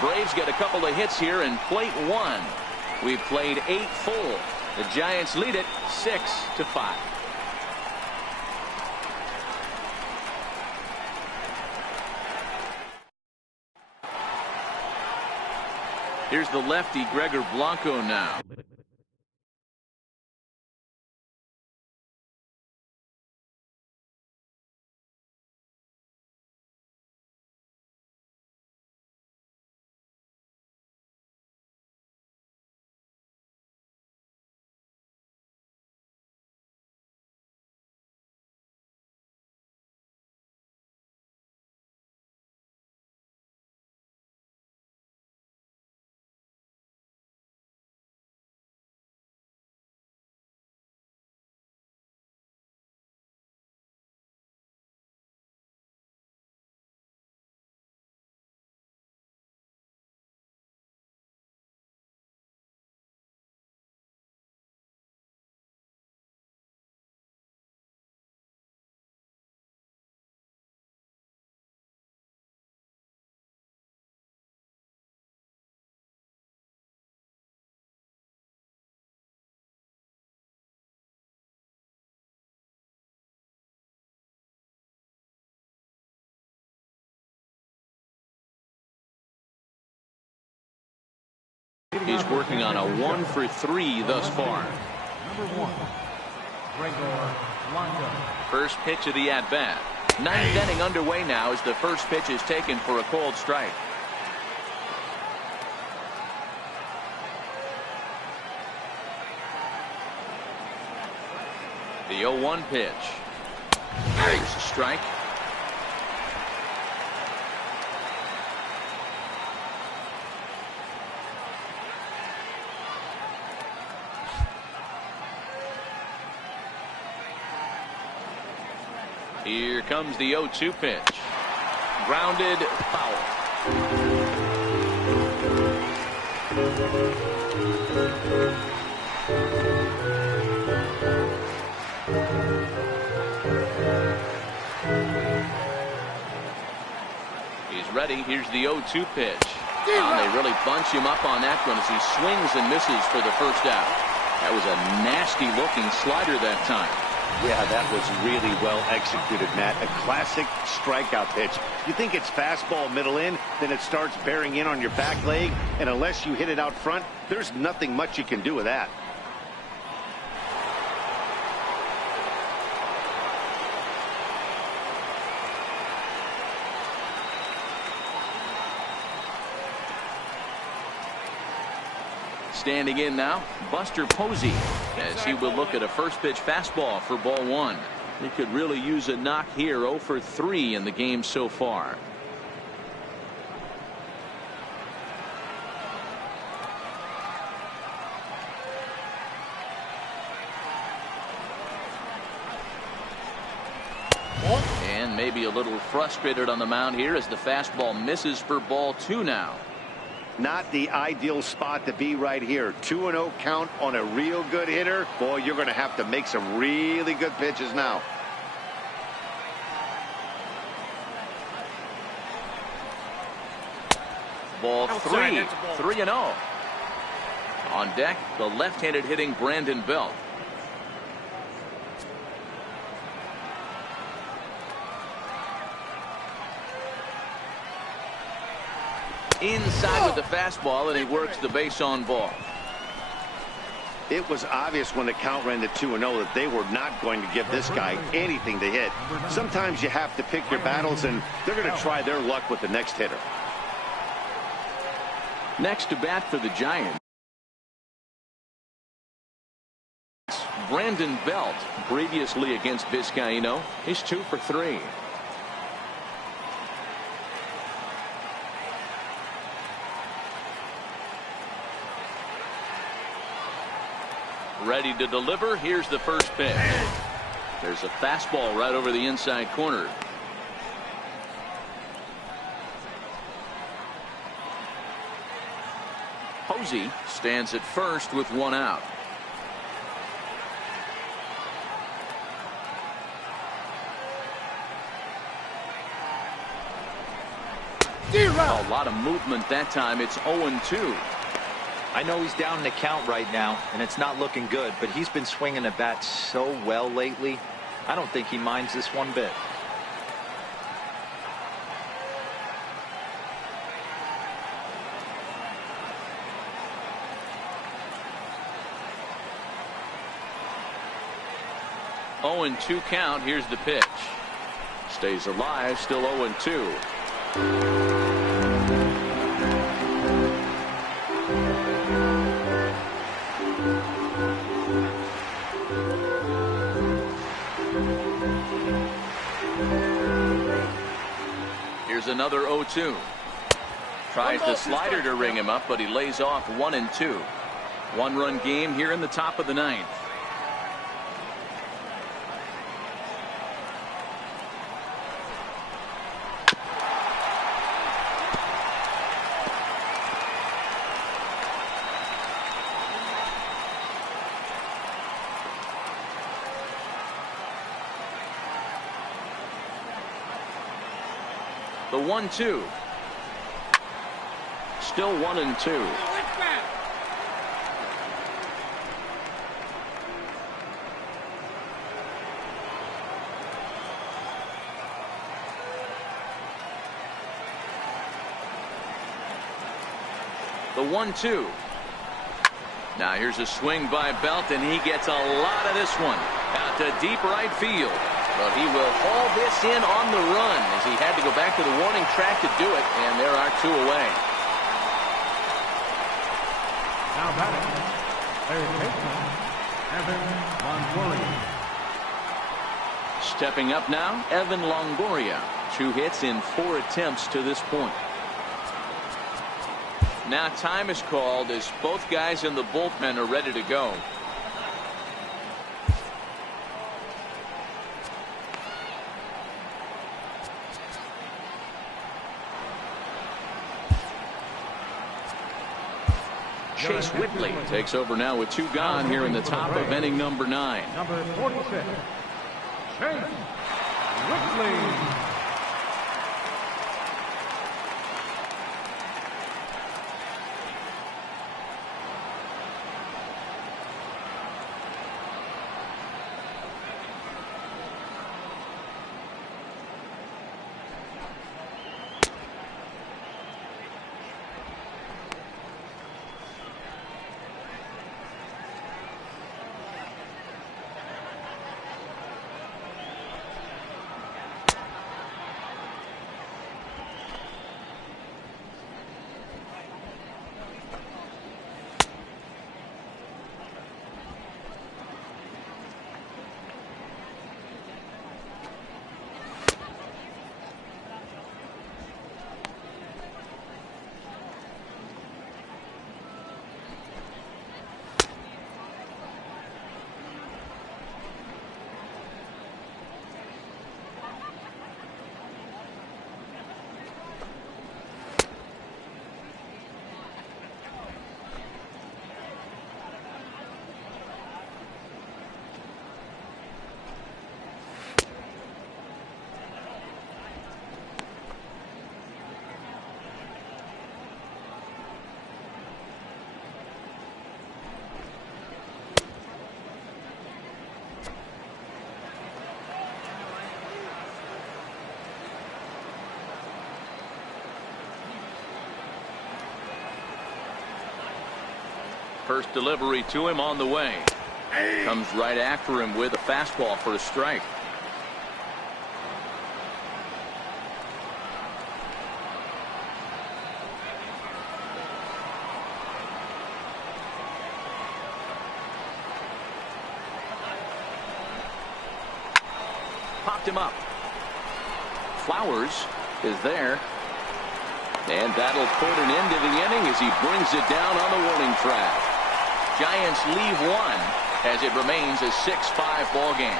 Braves get a couple of hits here in plate 1. We've played 8 full. The Giants lead it 6-5. Here's the lefty Gregor Blanco now. He's working on a 1-for-3 thus far. Number 1, Gregor Blanco. First pitch of the at-bat. 9th inning underway now as the first pitch is taken for a called strike. The 0-1 pitch. There's a strike. Here comes the 0-2 pitch. Grounded, foul. He's ready. Here's the 0-2 pitch. They really bunch him up on that one as he swings and misses for the first out. That was a nasty looking slider that time. Yeah, that was really well executed, Matt. A classic strikeout pitch. You think it's fastball middle in, then it starts bearing in on your back leg, and unless you hit it out front, there's nothing much you can do with that. Standing in now, Buster Posey, as he will look at a first pitch fastball for ball 1. He could really use a knock here. 0-for-3 in the game so far. And maybe a little frustrated on the mound here as the fastball misses for ball 2 now. Not the ideal spot to be right here. 2-0 count on a real good hitter. Boy, you're going to have to make some really good pitches now. Ball 3, 3-0. On deck, the left-handed hitting Brandon Belt. Inside with the fastball, and he works the base on ball. It was obvious when the count ran to 2-0 that they were not going to give this guy anything to hit. Sometimes you have to pick your battles, and they're going to try their luck with the next hitter. Next to bat for the Giants, Brandon Belt. Previously against Vizcaíno, he's 2 for 3. Ready to deliver. Here's the first pitch. There's a fastball right over the inside corner. Posey stands at first with 1 out. A lot of movement that time. It's 0-2. I know he's down in the count right now, and it's not looking good, but he's been swinging the bat so well lately. I don't think he minds this one bit. Oh, and 2 count. Here's the pitch. Stays alive. Still 0-2. Here's another 0-2. Tries the slider to ring him up, but he lays off 1-2. 1-run game here in the top of the 9th. The 1-2. Still 1-2. The 1-2. Now here's a swing by Belt, and he gets a lot of this one out to deep right field. But he will haul this in on the run as he had to go back to the warning track to do it, and there are 2 away. Now batting, third baseman, Evan Longoria. Stepping up now, Evan Longoria. 2 hits in 4 attempts to this point. Now time is called as both guys in the bullpen are ready to go. Chase Whitley takes over now with 2 gone here in the top of inning number 9. Number 46, Chase Whitley. First delivery to him on the way. Comes right after him with a fastball for a strike. Popped him up. Flowers is there. And that'll put an end to the inning as he brings it down on the warning track. Giants leave one as it remains a 6-5 ball game.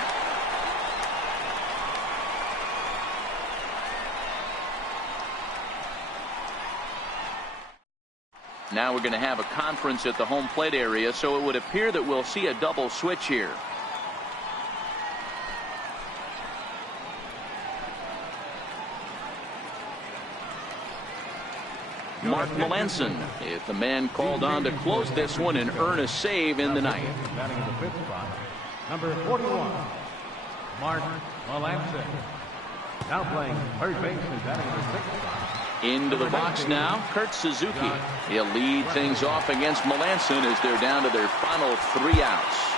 Now we're going to have a conference at the home plate area, so it would appear that we'll see a double switch here. Mark Melanson is the man called on to close this one and earn a save in the ninth. Batting in the fifth spot, number 41, Mark Melanson. Now playing third base and batting in the sixth spot. Into the box now, Kurt Suzuki. He'll lead things off against Melanson as they're down to their final 3 outs.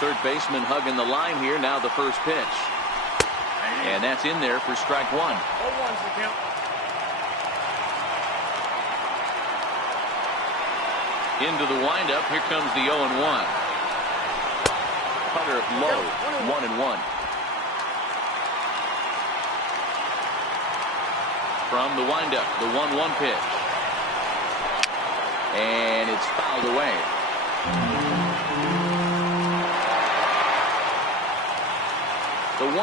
Third baseman hugging the line here. Now the first pitch. And that's in there for strike 1. 0-1's the count. Into the windup. Here comes the 0-1. Cutter low. 1-1. From the windup, the 1-1 pitch. And it's fouled away. The 1-2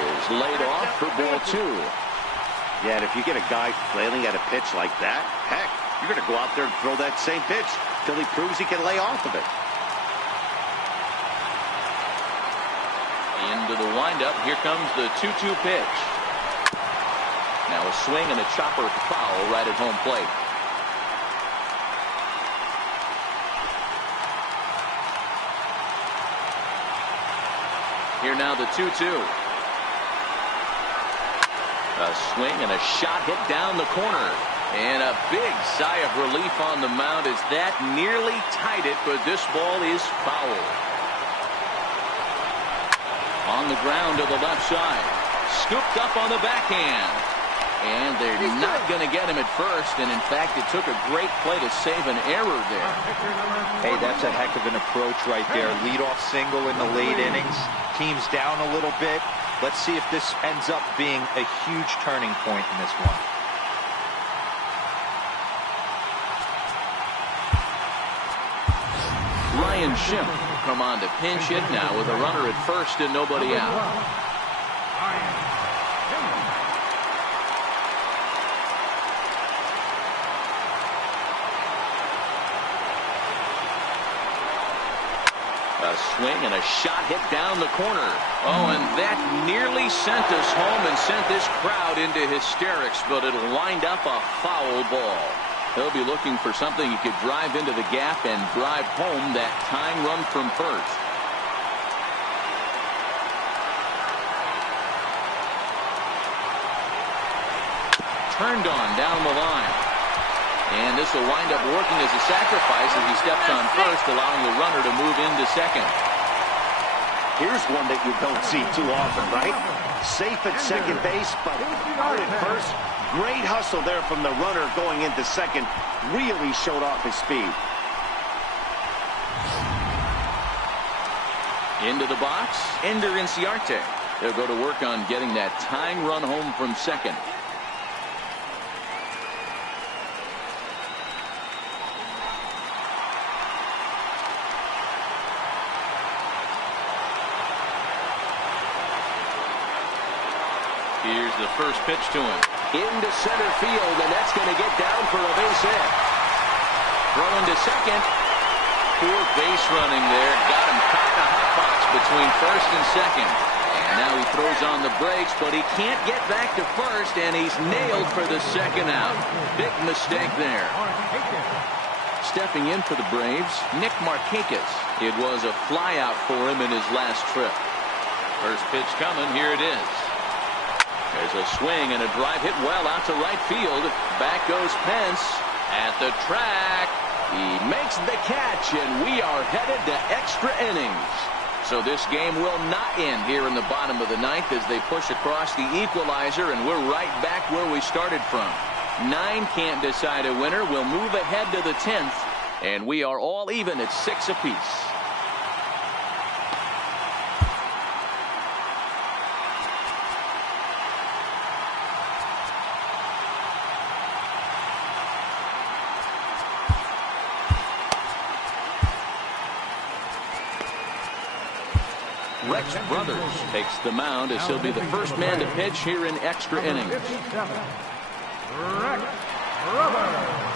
is laid off for ball 2. Yeah, and if you get a guy flailing at a pitch like that, heck, you're going to go out there and throw that same pitch till he proves he can lay off of it. Into the windup. Here comes the 2-2 pitch. Now a swing and a chopper foul right at home plate. Here now the 2-2. A swing and a shot hit down the corner. And a big sigh of relief on the mound as that nearly tied it, but this ball is foul. On the ground to the left side. Scooped up on the backhand. And they're not going to get him at first. And in fact, it took a great play to save an error there. Hey, that's a heck of an approach right there. Leadoff single in the late innings. Team's down a little bit. Let's see if this ends up being a huge turning point in this one. Ryan Schimpf will come on to pinch hit now with a runner at first and nobody out. A swing and a shot hit down the corner. Oh, and that nearly sent us home and sent this crowd into hysterics, but it'll wind up a foul ball. He'll be looking for something he could drive into the gap and drive home that tying run from first. Turned on down the line. And this will wind up working as a sacrifice as he steps on first, allowing the runner to move into second. Here's one that you don't see too often, right? Safe at second base, but out at first. Great hustle there from the runner going into second. Really showed off his speed. Into the box, Ender Inciarte. They'll go to work on getting that tying run home from second. Here's the first pitch to him. Into center field, and that's going to get down for a base hit. Throwing to second. Poor base running there. Got him caught in a hot box between first and second. And And now he throws on the brakes, but he can't get back to first, and he's nailed for the second out. Big mistake there. Stepping in for the Braves, Nick Markakis. It was a flyout for him in his last trip. First pitch coming. Here it is. There's a swing and a drive hit well out to right field. Back goes Pence at the track. He makes the catch, and we are headed to extra innings. So this game will not end here in the bottom of the ninth as they push across the equalizer, and we're right back where we started from. 9 can't decide a winner. We'll move ahead to the 10th, and we are all even at 6 apiece. Rex Brothers takes the mound as he'll be the first man to pitch here in extra innings. Rex Brothers.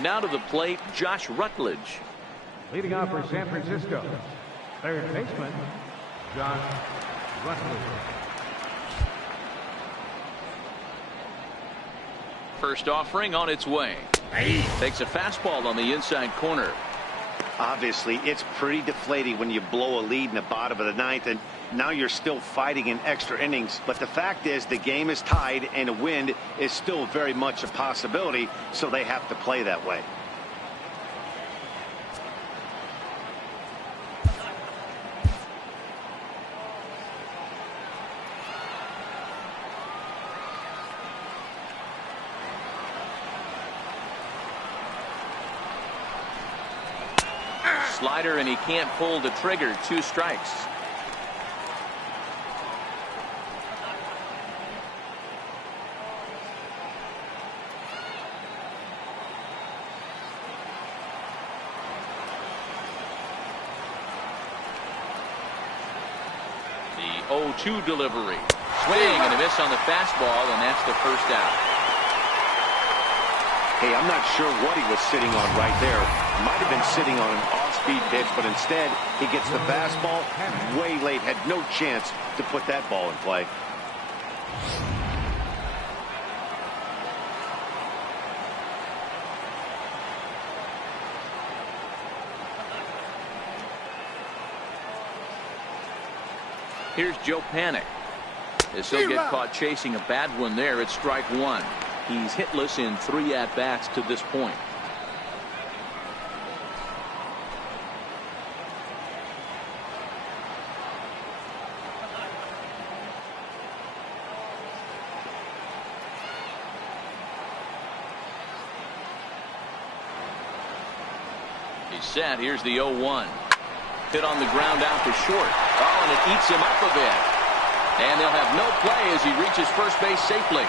Now to the plate, Josh Rutledge. Leading off for San Francisco, third baseman, Josh Rutledge. First offering on its way. Takes a fastball on the inside corner. Obviously, it's pretty deflating when you blow a lead in the bottom of the ninth, and now you're still fighting in extra innings. But the fact is, the game is tied, and a win is still very much a possibility, so they have to play that way. Slider, and he can't pull the trigger. 2 strikes. The 0-2 delivery. Swing and a miss on the fastball, and that's the first out. Hey, I'm not sure what he was sitting on right there. Might have been sitting on an off-speed pitch, but instead he gets the fastball way late. Had no chance to put that ball in play. Here's Joe Panic. As he'll get caught chasing a bad one there, it's strike 1. He's hitless in 3 at-bats to this point. He's set. Here's the 0-1. Hit on the ground out to short. Oh, and it eats him up a bit. And they'll have no play as he reaches first base safely.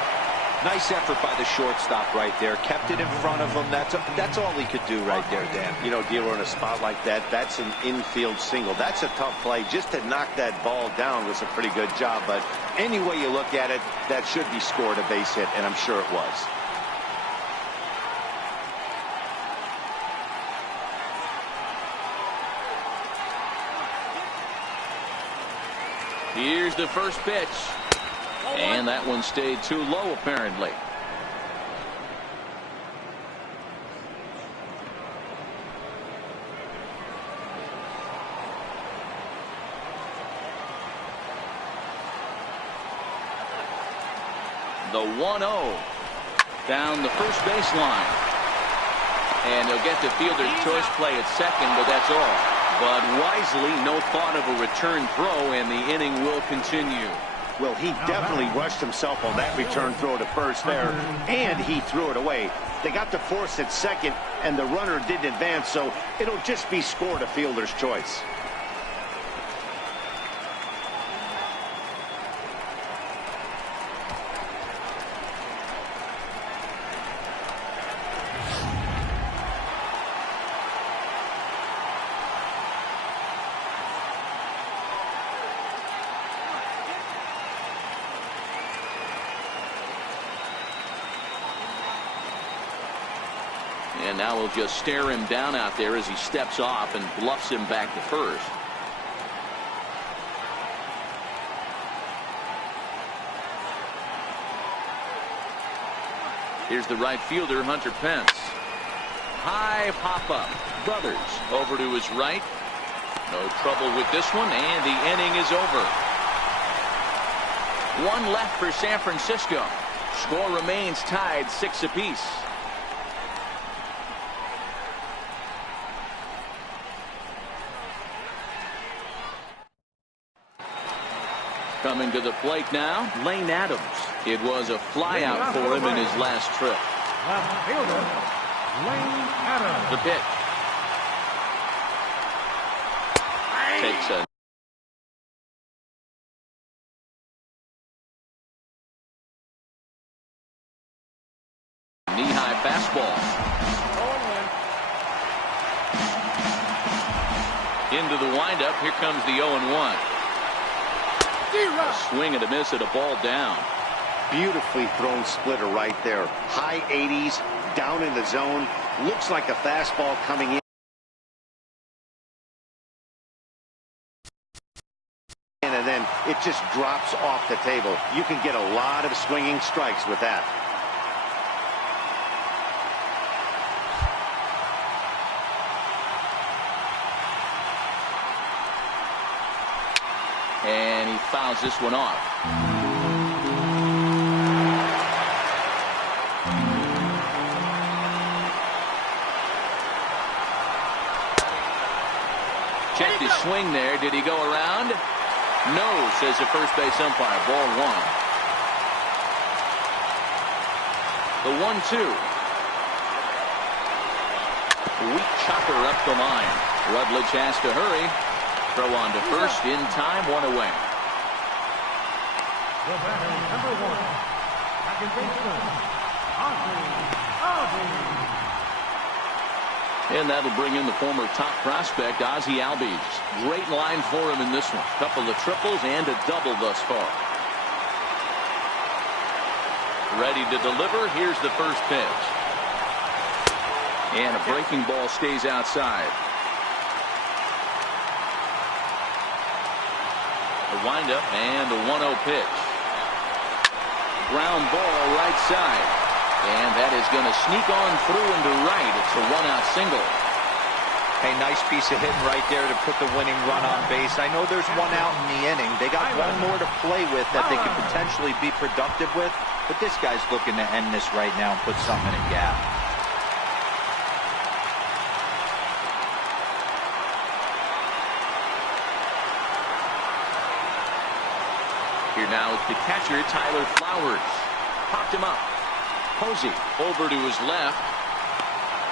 Nice effort by the shortstop right there. Kept it in front of him. That's all he could do right there, Dan. You know, dealer, in a spot like that, that's an infield single. That's a tough play. Just to knock that ball down was a pretty good job. But any way you look at it, that should be scored a base hit, and I'm sure it was. Here's the first pitch. And that one stayed too low, apparently. The 1-0 down the first baseline. And he'll get the fielder's choice play at second, but that's all. But wisely, no thought of a return throw, and the inning will continue. Well, he definitely rushed himself on that return throw to first there, and he threw it away. They got to force at second, and the runner didn't advance, so it'll just be scored a fielder's choice. And now we'll just stare him down out there as he steps off and bluffs him back to first. Here's the right fielder, Hunter Pence. High pop-up. Brothers over to his right. No trouble with this one, and the inning is over. One left for San Francisco. Score remains tied 6 apiece. Coming to the plate now, Lane Adams. It was a flyout for him in his last trip. Left fielder, Lane Adams. The pitch. Takes a knee-high fastball. Into the windup. Here comes the 0-1. A swing and a miss at a ball down. Beautifully thrown splitter right there. High 80s, down in the zone. Looks like a fastball coming in. And then it just drops off the table. You can get a lot of swinging strikes with that. And he fouls this one off. Checked his swing there. Did he go around? No, says the first base umpire. Ball 1. The 1-2. Weak chopper up the line. Rutledge has to hurry. Throw on to first in time, 1 away. The batter, number 1, second baseman, And that'll bring in the former top prospect, Ozzie Albies. Great line for him in this one. Couple of triples and a double thus far. Ready to deliver. Here's the first pitch. And a breaking ball stays outside. The windup and the 1-0 pitch. Ground ball right side. And that is going to sneak on through into right. It's a 1-out single. Hey, nice piece of hitting right there to put the winning run on base. I know there's 1 out in the inning. They got 1 more to play with that they could potentially be productive with. But this guy's looking to end this right now and put something in a gap. Here now is the catcher, Tyler Flowers. Popped him up. Posey over to his left.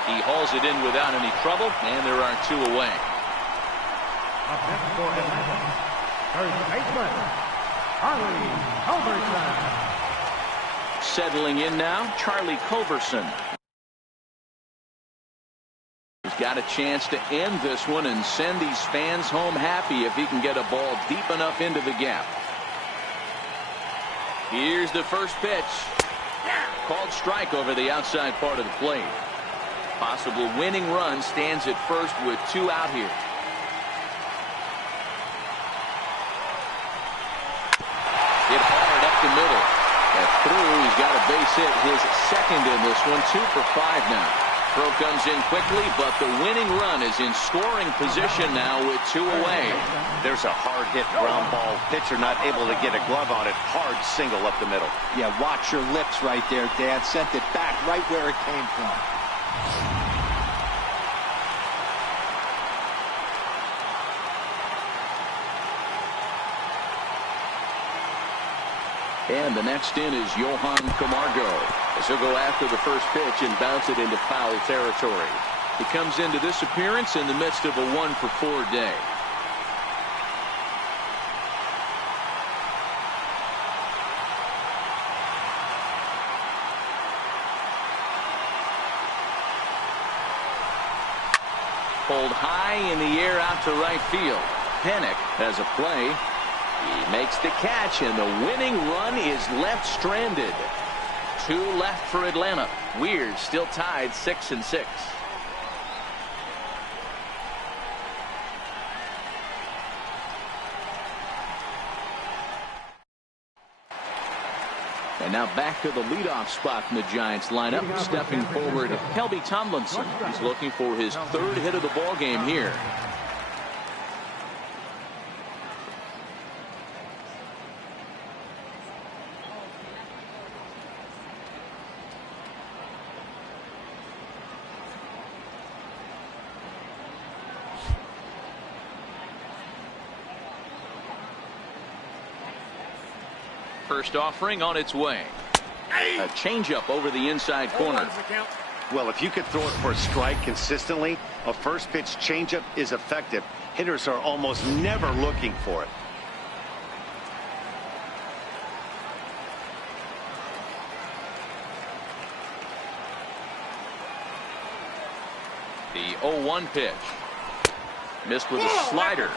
He hauls it in without any trouble, and there are 2 away. Up next for Atlanta, first baseman, Harley Culberson. Settling in now, Charlie Culberson. He's got a chance to end this one and send these fans home happy if he can get a ball deep enough into the gap. Here's the first pitch. Called strike over the outside part of the plate. Possible winning run stands at first with 2 out here. Hit hard up the middle. And through, he's got a base hit, his second in this one, 2 for 5 now. Throw comes in quickly, but the winning run is in scoring position now with 2 away. There's a hard hit ground ball. Pitcher not able to get a glove on it. Hard single up the middle. Yeah, watch your lips right there, Dad. Sent it back right where it came from. And the next in is Johan Camargo, as he'll go after the first pitch and bounce it into foul territory. He comes into this appearance in the midst of a 1 for 4 day. Pulled high in the air out to right field. Pennick has a play. He makes the catch, and the winning run is left stranded. 2 left for Atlanta. Weird still tied 6-6. And now back to the leadoff spot in the Giants lineup. Stepping forward, Kelby Tomlinson. He's looking for his 3rd hit of the ball game here. First offering on its way. A changeup over the inside corner. Well, if you could throw it for a strike consistently, a first pitch changeup is effective. Hitters are almost never looking for it. The 0-1 pitch. Missed with a slider.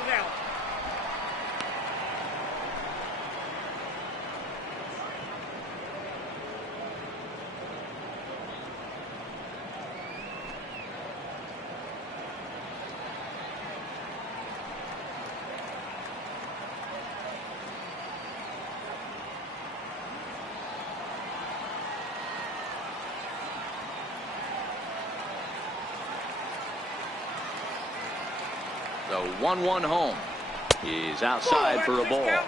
The 1-1 home. He's outside for a ball.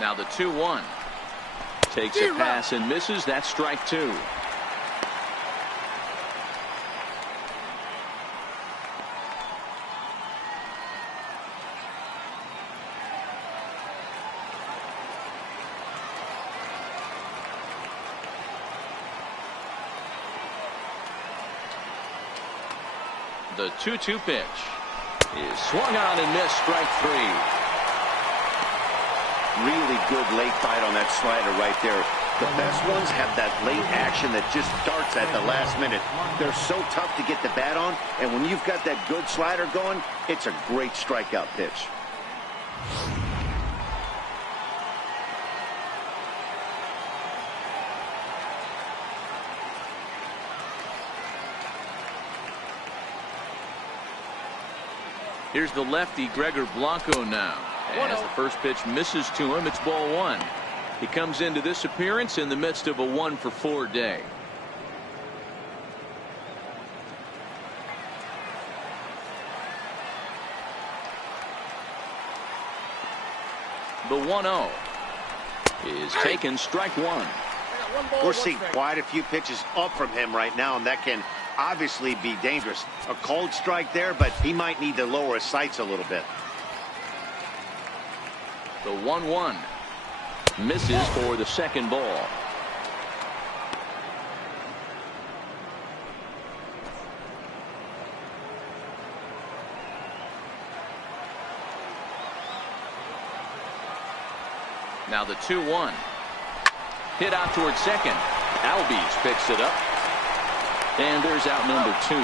Now the 2-1. Takes a pass and misses. That's strike 2. The 2-2 pitch is swung on and missed. Strike 3. Really good late bite on that slider right there. The best ones have that late action that just starts at the last minute. They're so tough to get the bat on, and when you've got that good slider going, it's a great strikeout pitch. Here's the lefty, Gregor Blanco, now. As the first pitch misses to him, it's ball 1. He comes into this appearance in the midst of a 1 for 4 day. The 1-0 is taken, strike 1. We're seeing quite a few pitches up from him right now, and that can obviously be dangerous. A cold strike there, but he might need to lower his sights a little bit. The 1-1 misses for the second ball. Now the 2-1. Hit out towards second. Albies picks it up. And there's out number 2.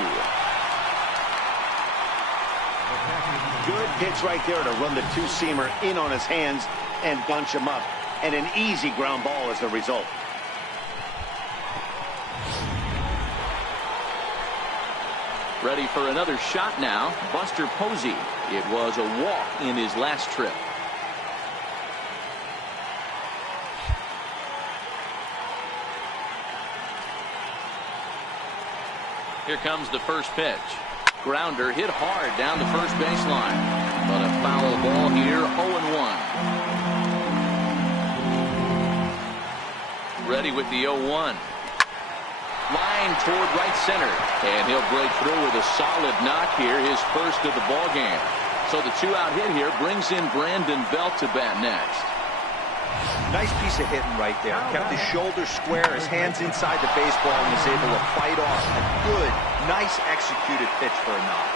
Good pitch right there to run the two-seamer in on his hands and bunch him up. And an easy ground ball as the result. Ready for another shot now. Buster Posey. It was a walk in his last trip. Here comes the first pitch. Grounder hit hard down the first baseline. But a foul ball here, 0-1. Ready with the 0-1. Line toward right center. And he'll break through with a solid knock here, his first of the ball game. So the 2-out hit here brings in Brandon Belt to bat next. Nice piece of hitting right there. Kept his shoulders square, his hands inside the baseball, and was able to fight off a good, nice executed pitch for a knock.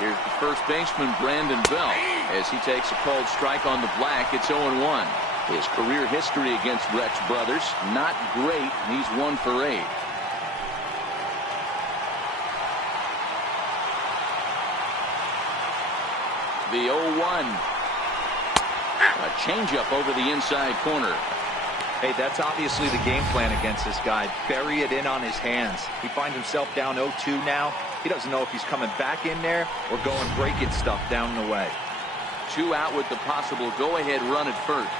Here's the first baseman, Brandon Belt, as he takes a called strike on the black. It's 0-1. His career history against Rex Brothers, not great. He's 1 for 8. The 0-1. A changeup over the inside corner. Hey, that's obviously the game plan against this guy. Bury it in on his hands. He finds himself down 0-2 now. He doesn't know if he's coming back in there or going breaking stuff down the way. 2 out with the possible go-ahead run at first.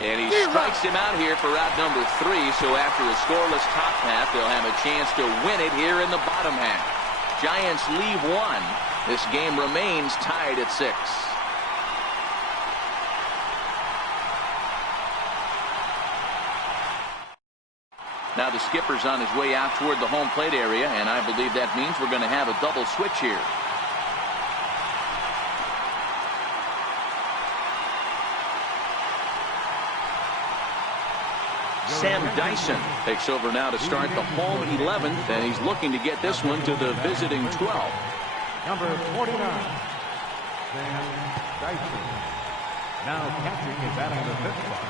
And he strikes him out here for out number 3. So after a scoreless top half, they'll have a chance to win it here in the bottom half. Giants leave 1. This game remains tied at 6. Now the skipper's on his way out toward the home plate area, and I believe that means we're going to have a double switch here. Sam Dyson takes over now to start the home 11th, and he's looking to get this one to the visiting 12th. Number 49, Sam Dyson. Now catching and batting the 5th spot.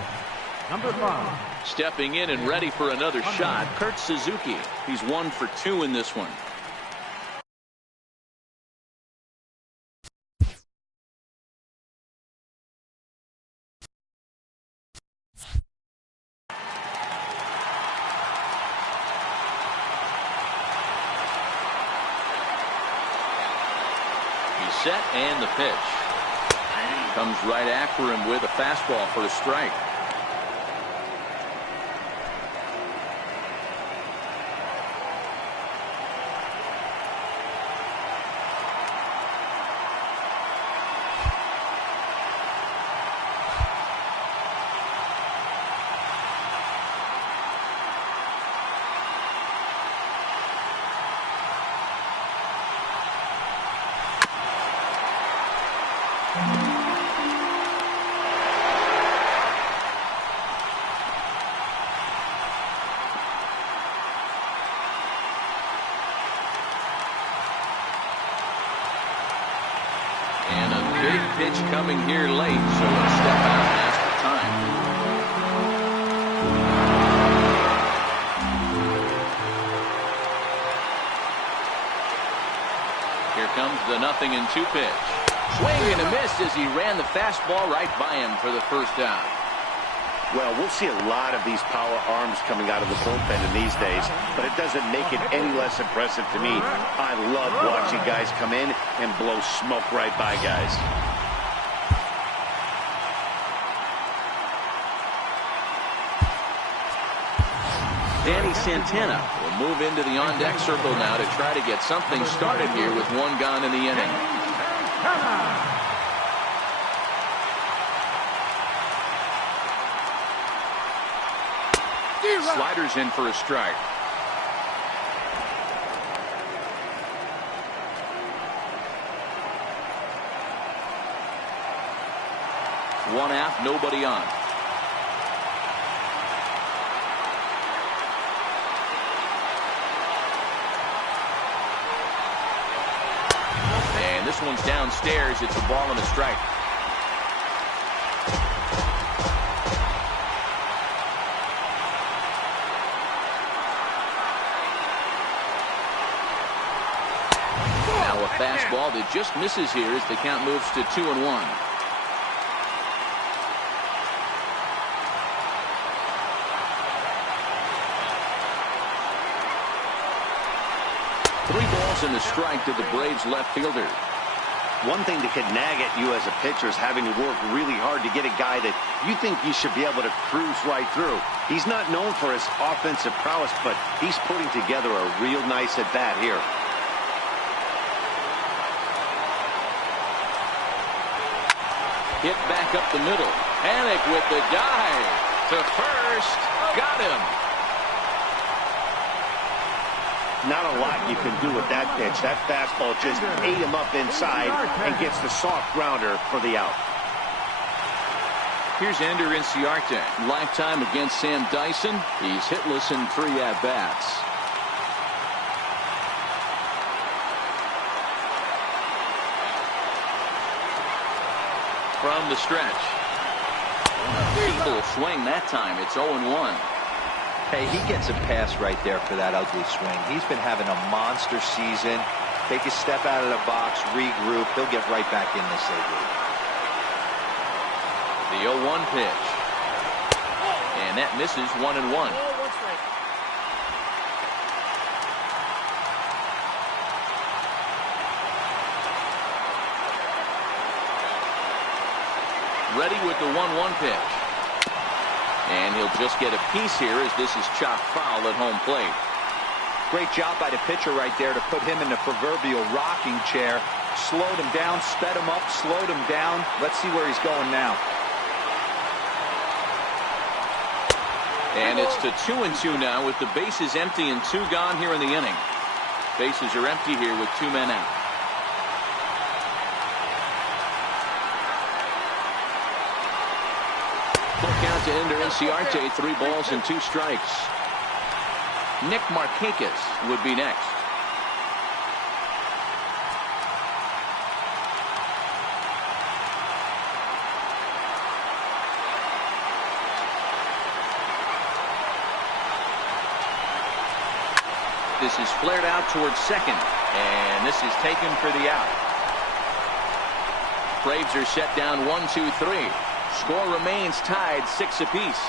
Number 5. Stepping in and ready for another shot, Kurt Suzuki. He's 1 for 2 in this one. Set and the pitch. Comes right after him with a fastball for a strike. And a big pitch coming here late, so we'll step out and ask for time. Here comes the 0-2 pitch. Swing and a miss as he ran the fastball right by him for the first out. Well, we'll see a lot of these power arms coming out of the bullpen in these days, but it doesn't make it any less impressive to me. I love watching guys come in and blow smoke right by guys. Danny Santana will move into the on-deck circle now to try to get something started here with 1 gone in the inning. Sliders in for a strike. One out, nobody on. This one's downstairs. It's a ball and a strike. Now a fastball that just misses here as the count moves to 2-1. Three balls and a strike to the Braves left fielder. One thing that could nag at you as a pitcher is having to work really hard to get a guy that you think you should be able to cruise right through. He's not known for his offensive prowess, but he's putting together a real nice at-bat here. Hit back up the middle. Panic with the dive. To first. Got him. Not a lot you can do with that pitch. That fastball just ate him up inside and gets the soft grounder for the out. Here's Ender Inciarte. Lifetime against Sam Dyson. He's hitless in 3 at-bats. From the stretch. Eagle swing that time. It's 0-1. Hey, he gets a pass right there for that ugly swing. He's been having a monster season. Take a step out of the box, regroup. He'll get right back in this league. The 0-1 pitch. And that misses 1-1. Ready with the 1-1 pitch. And he'll just get a piece here as this is chopped foul at home plate. Great job by the pitcher right there to put him in the proverbial rocking chair. Slowed him down, sped him up, slowed him down. Let's see where he's going now. And it's to 2-2 now with the bases empty and 2 gone here in the inning. Bases are empty here with 2 men out. Full count to Ender Inciarte, 3 balls and 2 strikes. Nick Markakis would be next. This is flared out towards second, and this is taken for the out. Braves are set down 1-2-3. Score remains tied 6 apiece.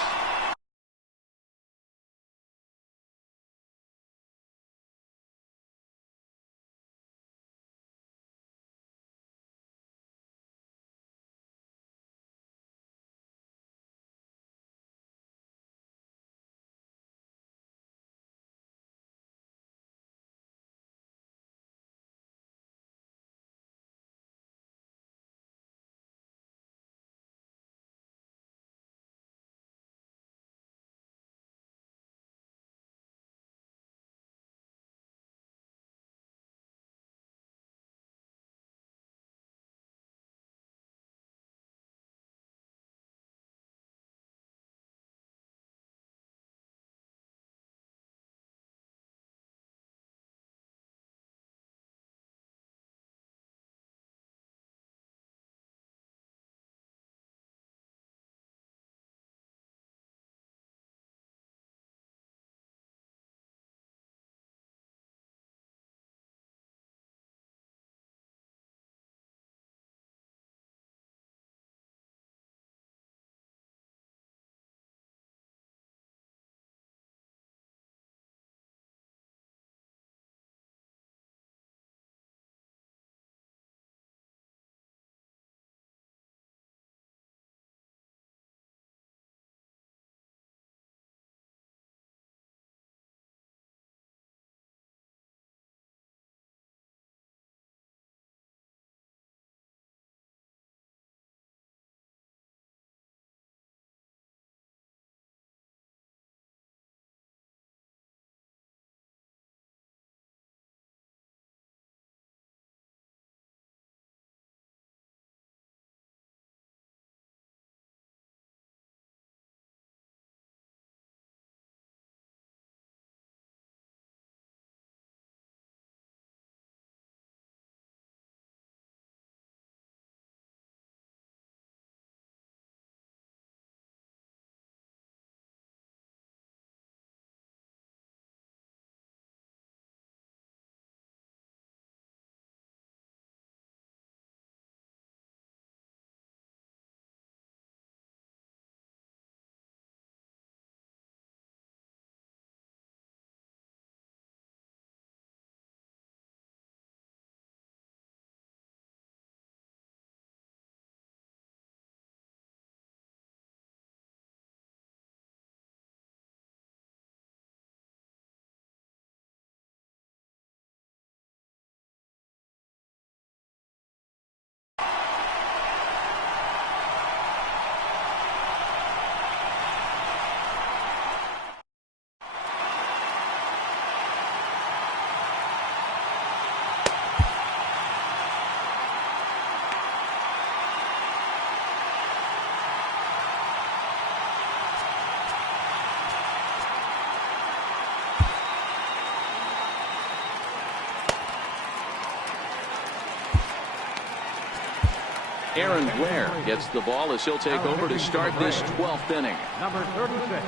Aaron Blair gets the ball as he'll take over to start this 12th inning. Number 36,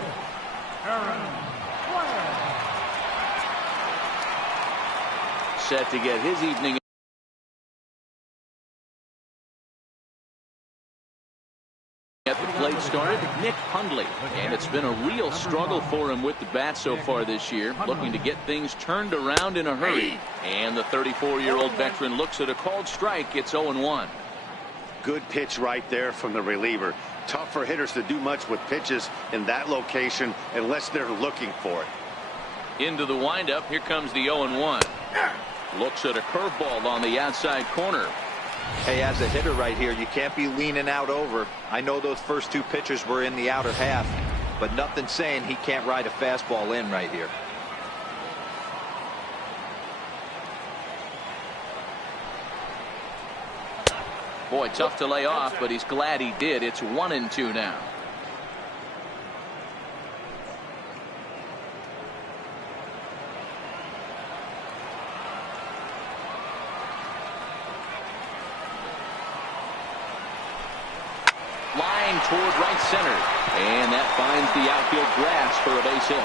Aaron Blair. Set to get his evening at the plate started, Nick Hundley. And it's been a real struggle for him with the bat so far this year, looking to get things turned around in a hurry. And the 34-year-old veteran looks at a called strike. It's 0-1. Good pitch right there from the reliever. Tough for hitters to do much with pitches in that location unless they're looking for it. Into the windup. Here comes the 0-1. Looks at a curveball on the outside corner. Hey, as a hitter right here, you can't be leaning out over. I know those first two pitches were in the outer half, but nothing saying he can't ride a fastball in right here. Boy, tough to lay off, but he's glad he did. It's 1-2 now. Line toward right center, and that finds the outfield grass for a base hit.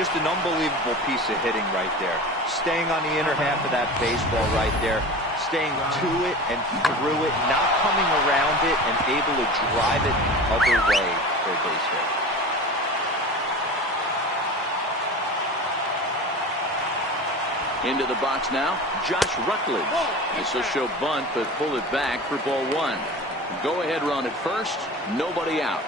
Just an unbelievable piece of hitting right there. Staying on the inner half of that baseball right there, staying to it and through it, not coming around it, and able to drive it the other way for a base hit. Into the box now, Josh Rutledge. This will show bunt, but pull it back for ball one. Go ahead run at first, nobody out.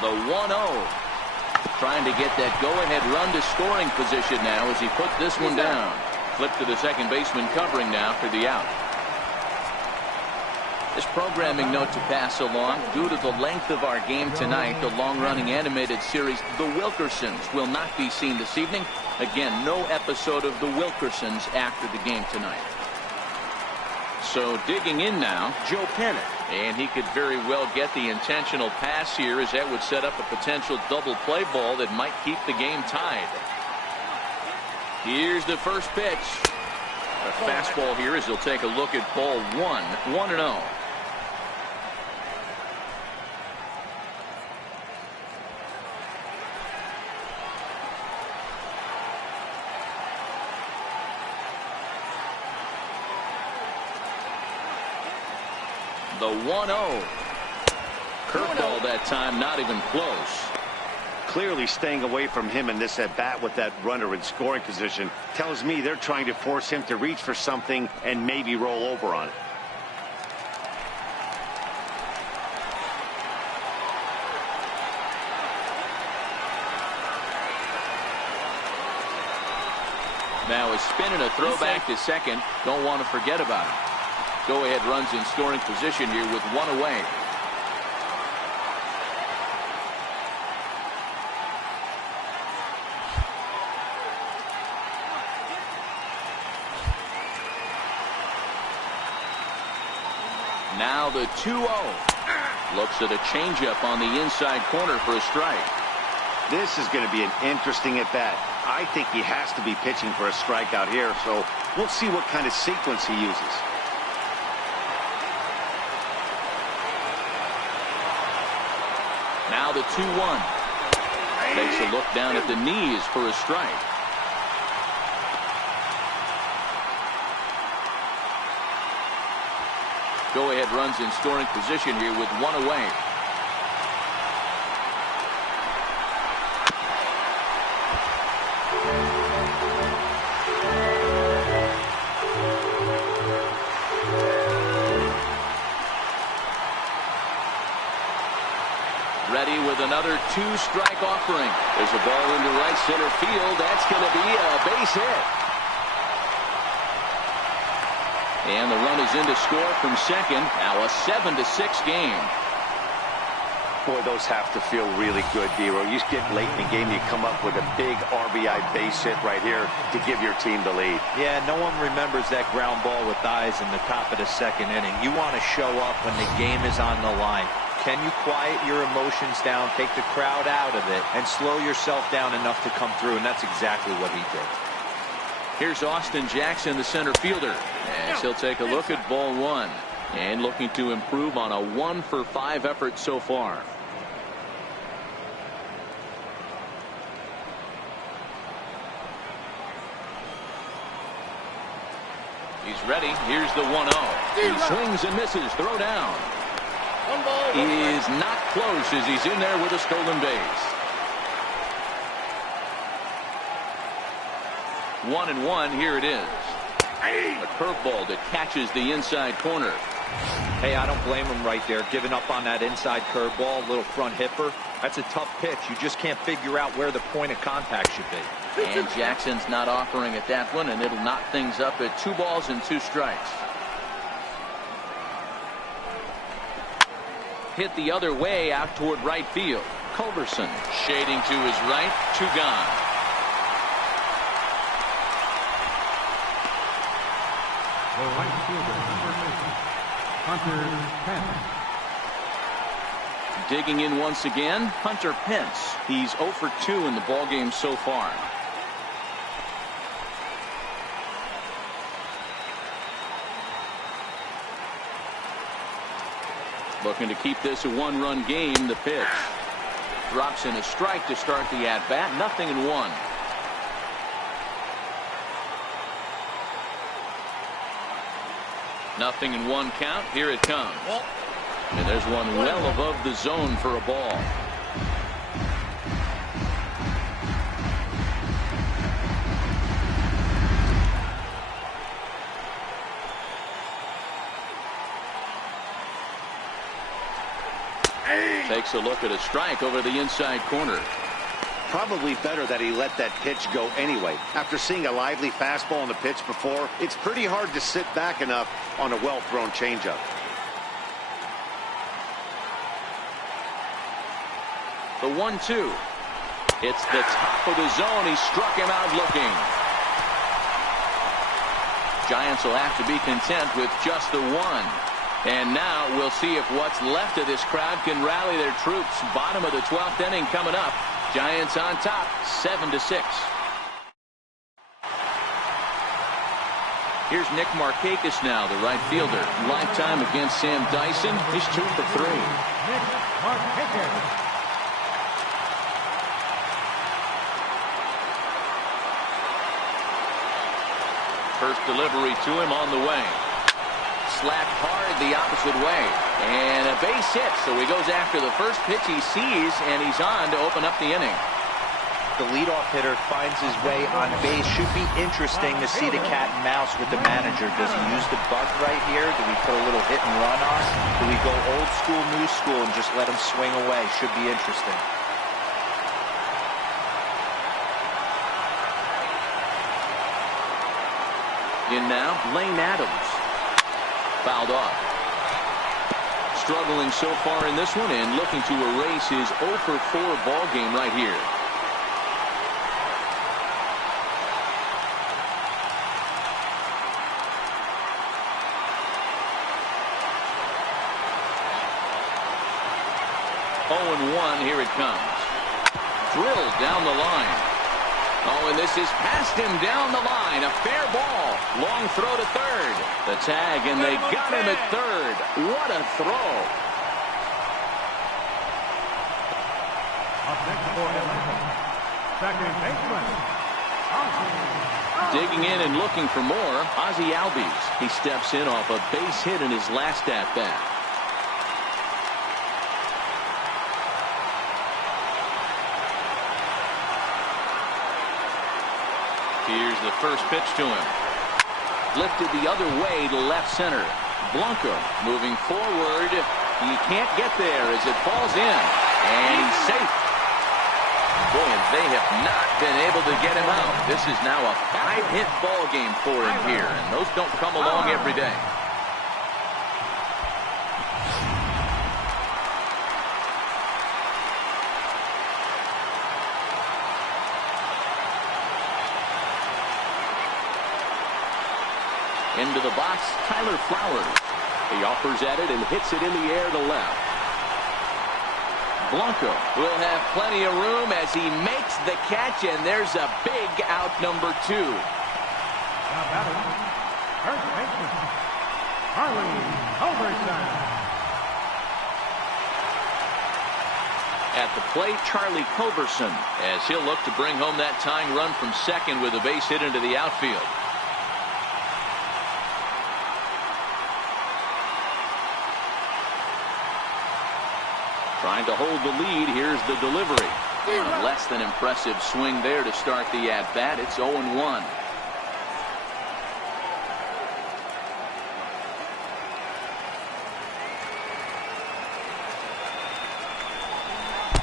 The 1-0. Trying to get that go-ahead run to scoring position now as he puts this one down. Flip to the second baseman covering now for the out. This programming note to pass along. Due to the length of our game tonight, the long-running animated series The Wilkersons will not be seen this evening. Again, no episode of The Wilkersons after the game tonight. So digging in now, Joe Pennant. And he could very well get the intentional pass here, as that would set up a potential double play ball that might keep the game tied. Here's the first pitch. A fastball here as he'll take a look at ball one. 1-0. The 1-0. Curveball that time, not even close. Clearly staying away from him in this at bat with that runner in scoring position tells me they're trying to force him to reach for something and maybe roll over on it. Now a spin and a throwback to second. Don't want to forget about it. Go-ahead runs in scoring position here with one away. Now the 2-0. Looks at a changeup on the inside corner for a strike. This is going to be an interesting at bat. I think he has to be pitching for a strikeout here, so we'll see what kind of sequence he uses. Now the 2-1. Takes a look down at the knees for a strike. Go-ahead runs in scoring position here with one away. Ready with another two-strike offering. There's a ball into right center field. That's going to be a base hit. And the run is in to score from second. Now a 7-6 game. Boy, those have to feel really good, Dero. You get late in the game, you come up with a big RBI base hit right here to give your team the lead. Yeah, no one remembers that ground ball with eyes in the top of the second inning. You want to show up when the game is on the line. Can you quiet your emotions down, take the crowd out of it, and slow yourself down enough to come through? And that's exactly what he did. Here's Austin Jackson, the center fielder, as he'll take a look at ball one and looking to improve on a 1-for-5 effort so far. He's ready. Here's the 1-0. He swings and misses. Throw down. Is not close as he's in there with a stolen base. 1-1. Here it is. A curveball that catches the inside corner. Hey, I don't blame him right there. Giving up on that inside curveball, little front hipper. That's a tough pitch. You just can't figure out where the point of contact should be. And Jackson's not offering at that one, and it'll knock things up at 2 balls and 2 strikes. Hit the other way out toward right field. Culberson shading to his right. 2 gone. The right fielder, number 50, Hunter Pence. Digging in once again, Hunter Pence. He's 0 for 2 in the ballgame so far. Looking to keep this a 1-run game. The pitch drops in a strike to start the at-bat. 0-1. Nothing in 1 count. Here it comes. And there's one well above the zone for a ball. Takes a look at a strike over the inside corner. Probably better that he let that pitch go anyway. After seeing a lively fastball on the pitch before, it's pretty hard to sit back enough on a well-thrown changeup. The 1-2. It's the top of the zone. He struck him out looking. Giants will have to be content with just the 1. And now we'll see if what's left of this crowd can rally their troops. Bottom of the 12th inning coming up. Giants on top, 7-6. Here's Nick Markakis now, the right fielder. Lifetime against Sam Dyson. He's 2 for 3. Nick Markakis. First delivery to him on the way. Slapped hard the opposite way. And a base hit, so he goes after the first pitch he sees, and he's on to open up the inning. The leadoff hitter finds his way on base. Should be interesting to see the cat and mouse with the manager. Does he use the bunt right here? Do we put a little hit and run on? Do we go old school, new school, and just let him swing away? Should be interesting. In now, Lane Adams. Fouled off. Struggling so far in this one and looking to erase his 0 for 4 ball game right here. Oh, 1. Here it comes. Drilled down the line. Oh, and this is past him down the line. A fair ball. Long throw to third. The tag, and they got him at third. What a throw. Up next for Atlanta, second baseman, Ozzie. Digging in and looking for more, Ozzie Albies. He steps in off a base hit in his last at-bat. Here's the first pitch to him. Lifted the other way to left center. Blanco moving forward. He can't get there as it falls in. And he's safe. Boy, and they have not been able to get him out. This is now a 5-hit ball game for him here. And those don't come along every day. Into the box, Tyler Flowers. He offers at it and hits it in the air to left. Blanco will have plenty of room as he makes the catch, and there's a big out number 2. Now batting, first baseman, Harley Overton. At the plate, Charlie Culberson, as he'll look to bring home that tying run from second with a base hit into the outfield. Trying to hold the lead. Here's the delivery. A less than impressive swing there to start the at-bat. It's 0-1.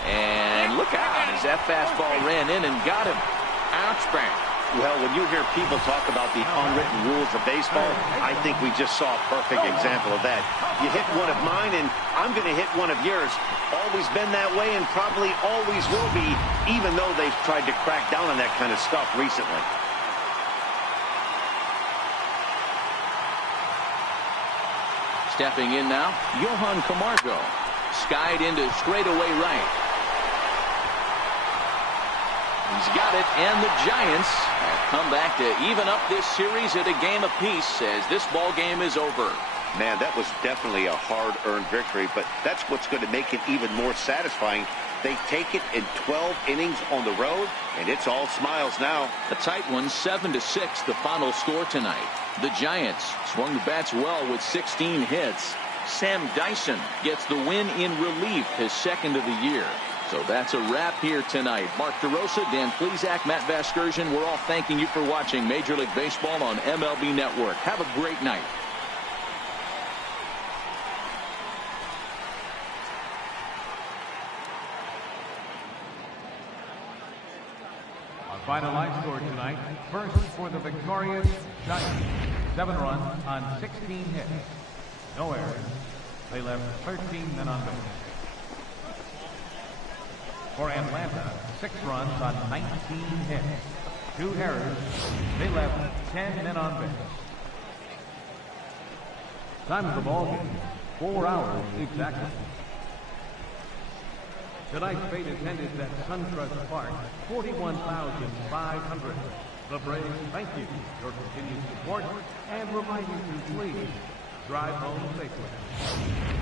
And look out as that fastball ran in and got him. Ouch, bang. Well, when you hear people talk about the unwritten rules of baseball, I think we just saw a perfect example of that. You hit one of mine, and I'm going to hit one of yours. Always been that way and probably always will be, even though they've tried to crack down on that kind of stuff recently. Stepping in now, Johan Camargo. Skied into straightaway right. He's got it, and the Giants have come back to even up this series at a game apiece as this ball game is over. Man, that was definitely a hard-earned victory, but that's what's going to make it even more satisfying. They take it in 12 innings on the road, and it's all smiles now. A tight one, 7-6, the final score tonight. The Giants swung the bats well with 16 hits. Sam Dyson gets the win in relief, his second of the year. So that's a wrap here tonight. Mark DeRosa, Dan Plesac, Matt Vasgersian, we're all thanking you for watching Major League Baseball on MLB Network. Have a great night. Our final line score tonight, first for the victorious Giants. 7 runs on 16 hits. No errors. They left 13 men on base. For Atlanta, 6 runs on 19 hits. 2 errors. They left 10 men on base. Time of the ball game, 4 hours exactly. Tonight's fate attended at SunTrust Park, 41,500. The Braves thank you for your continued support and remind you to please drive home safely.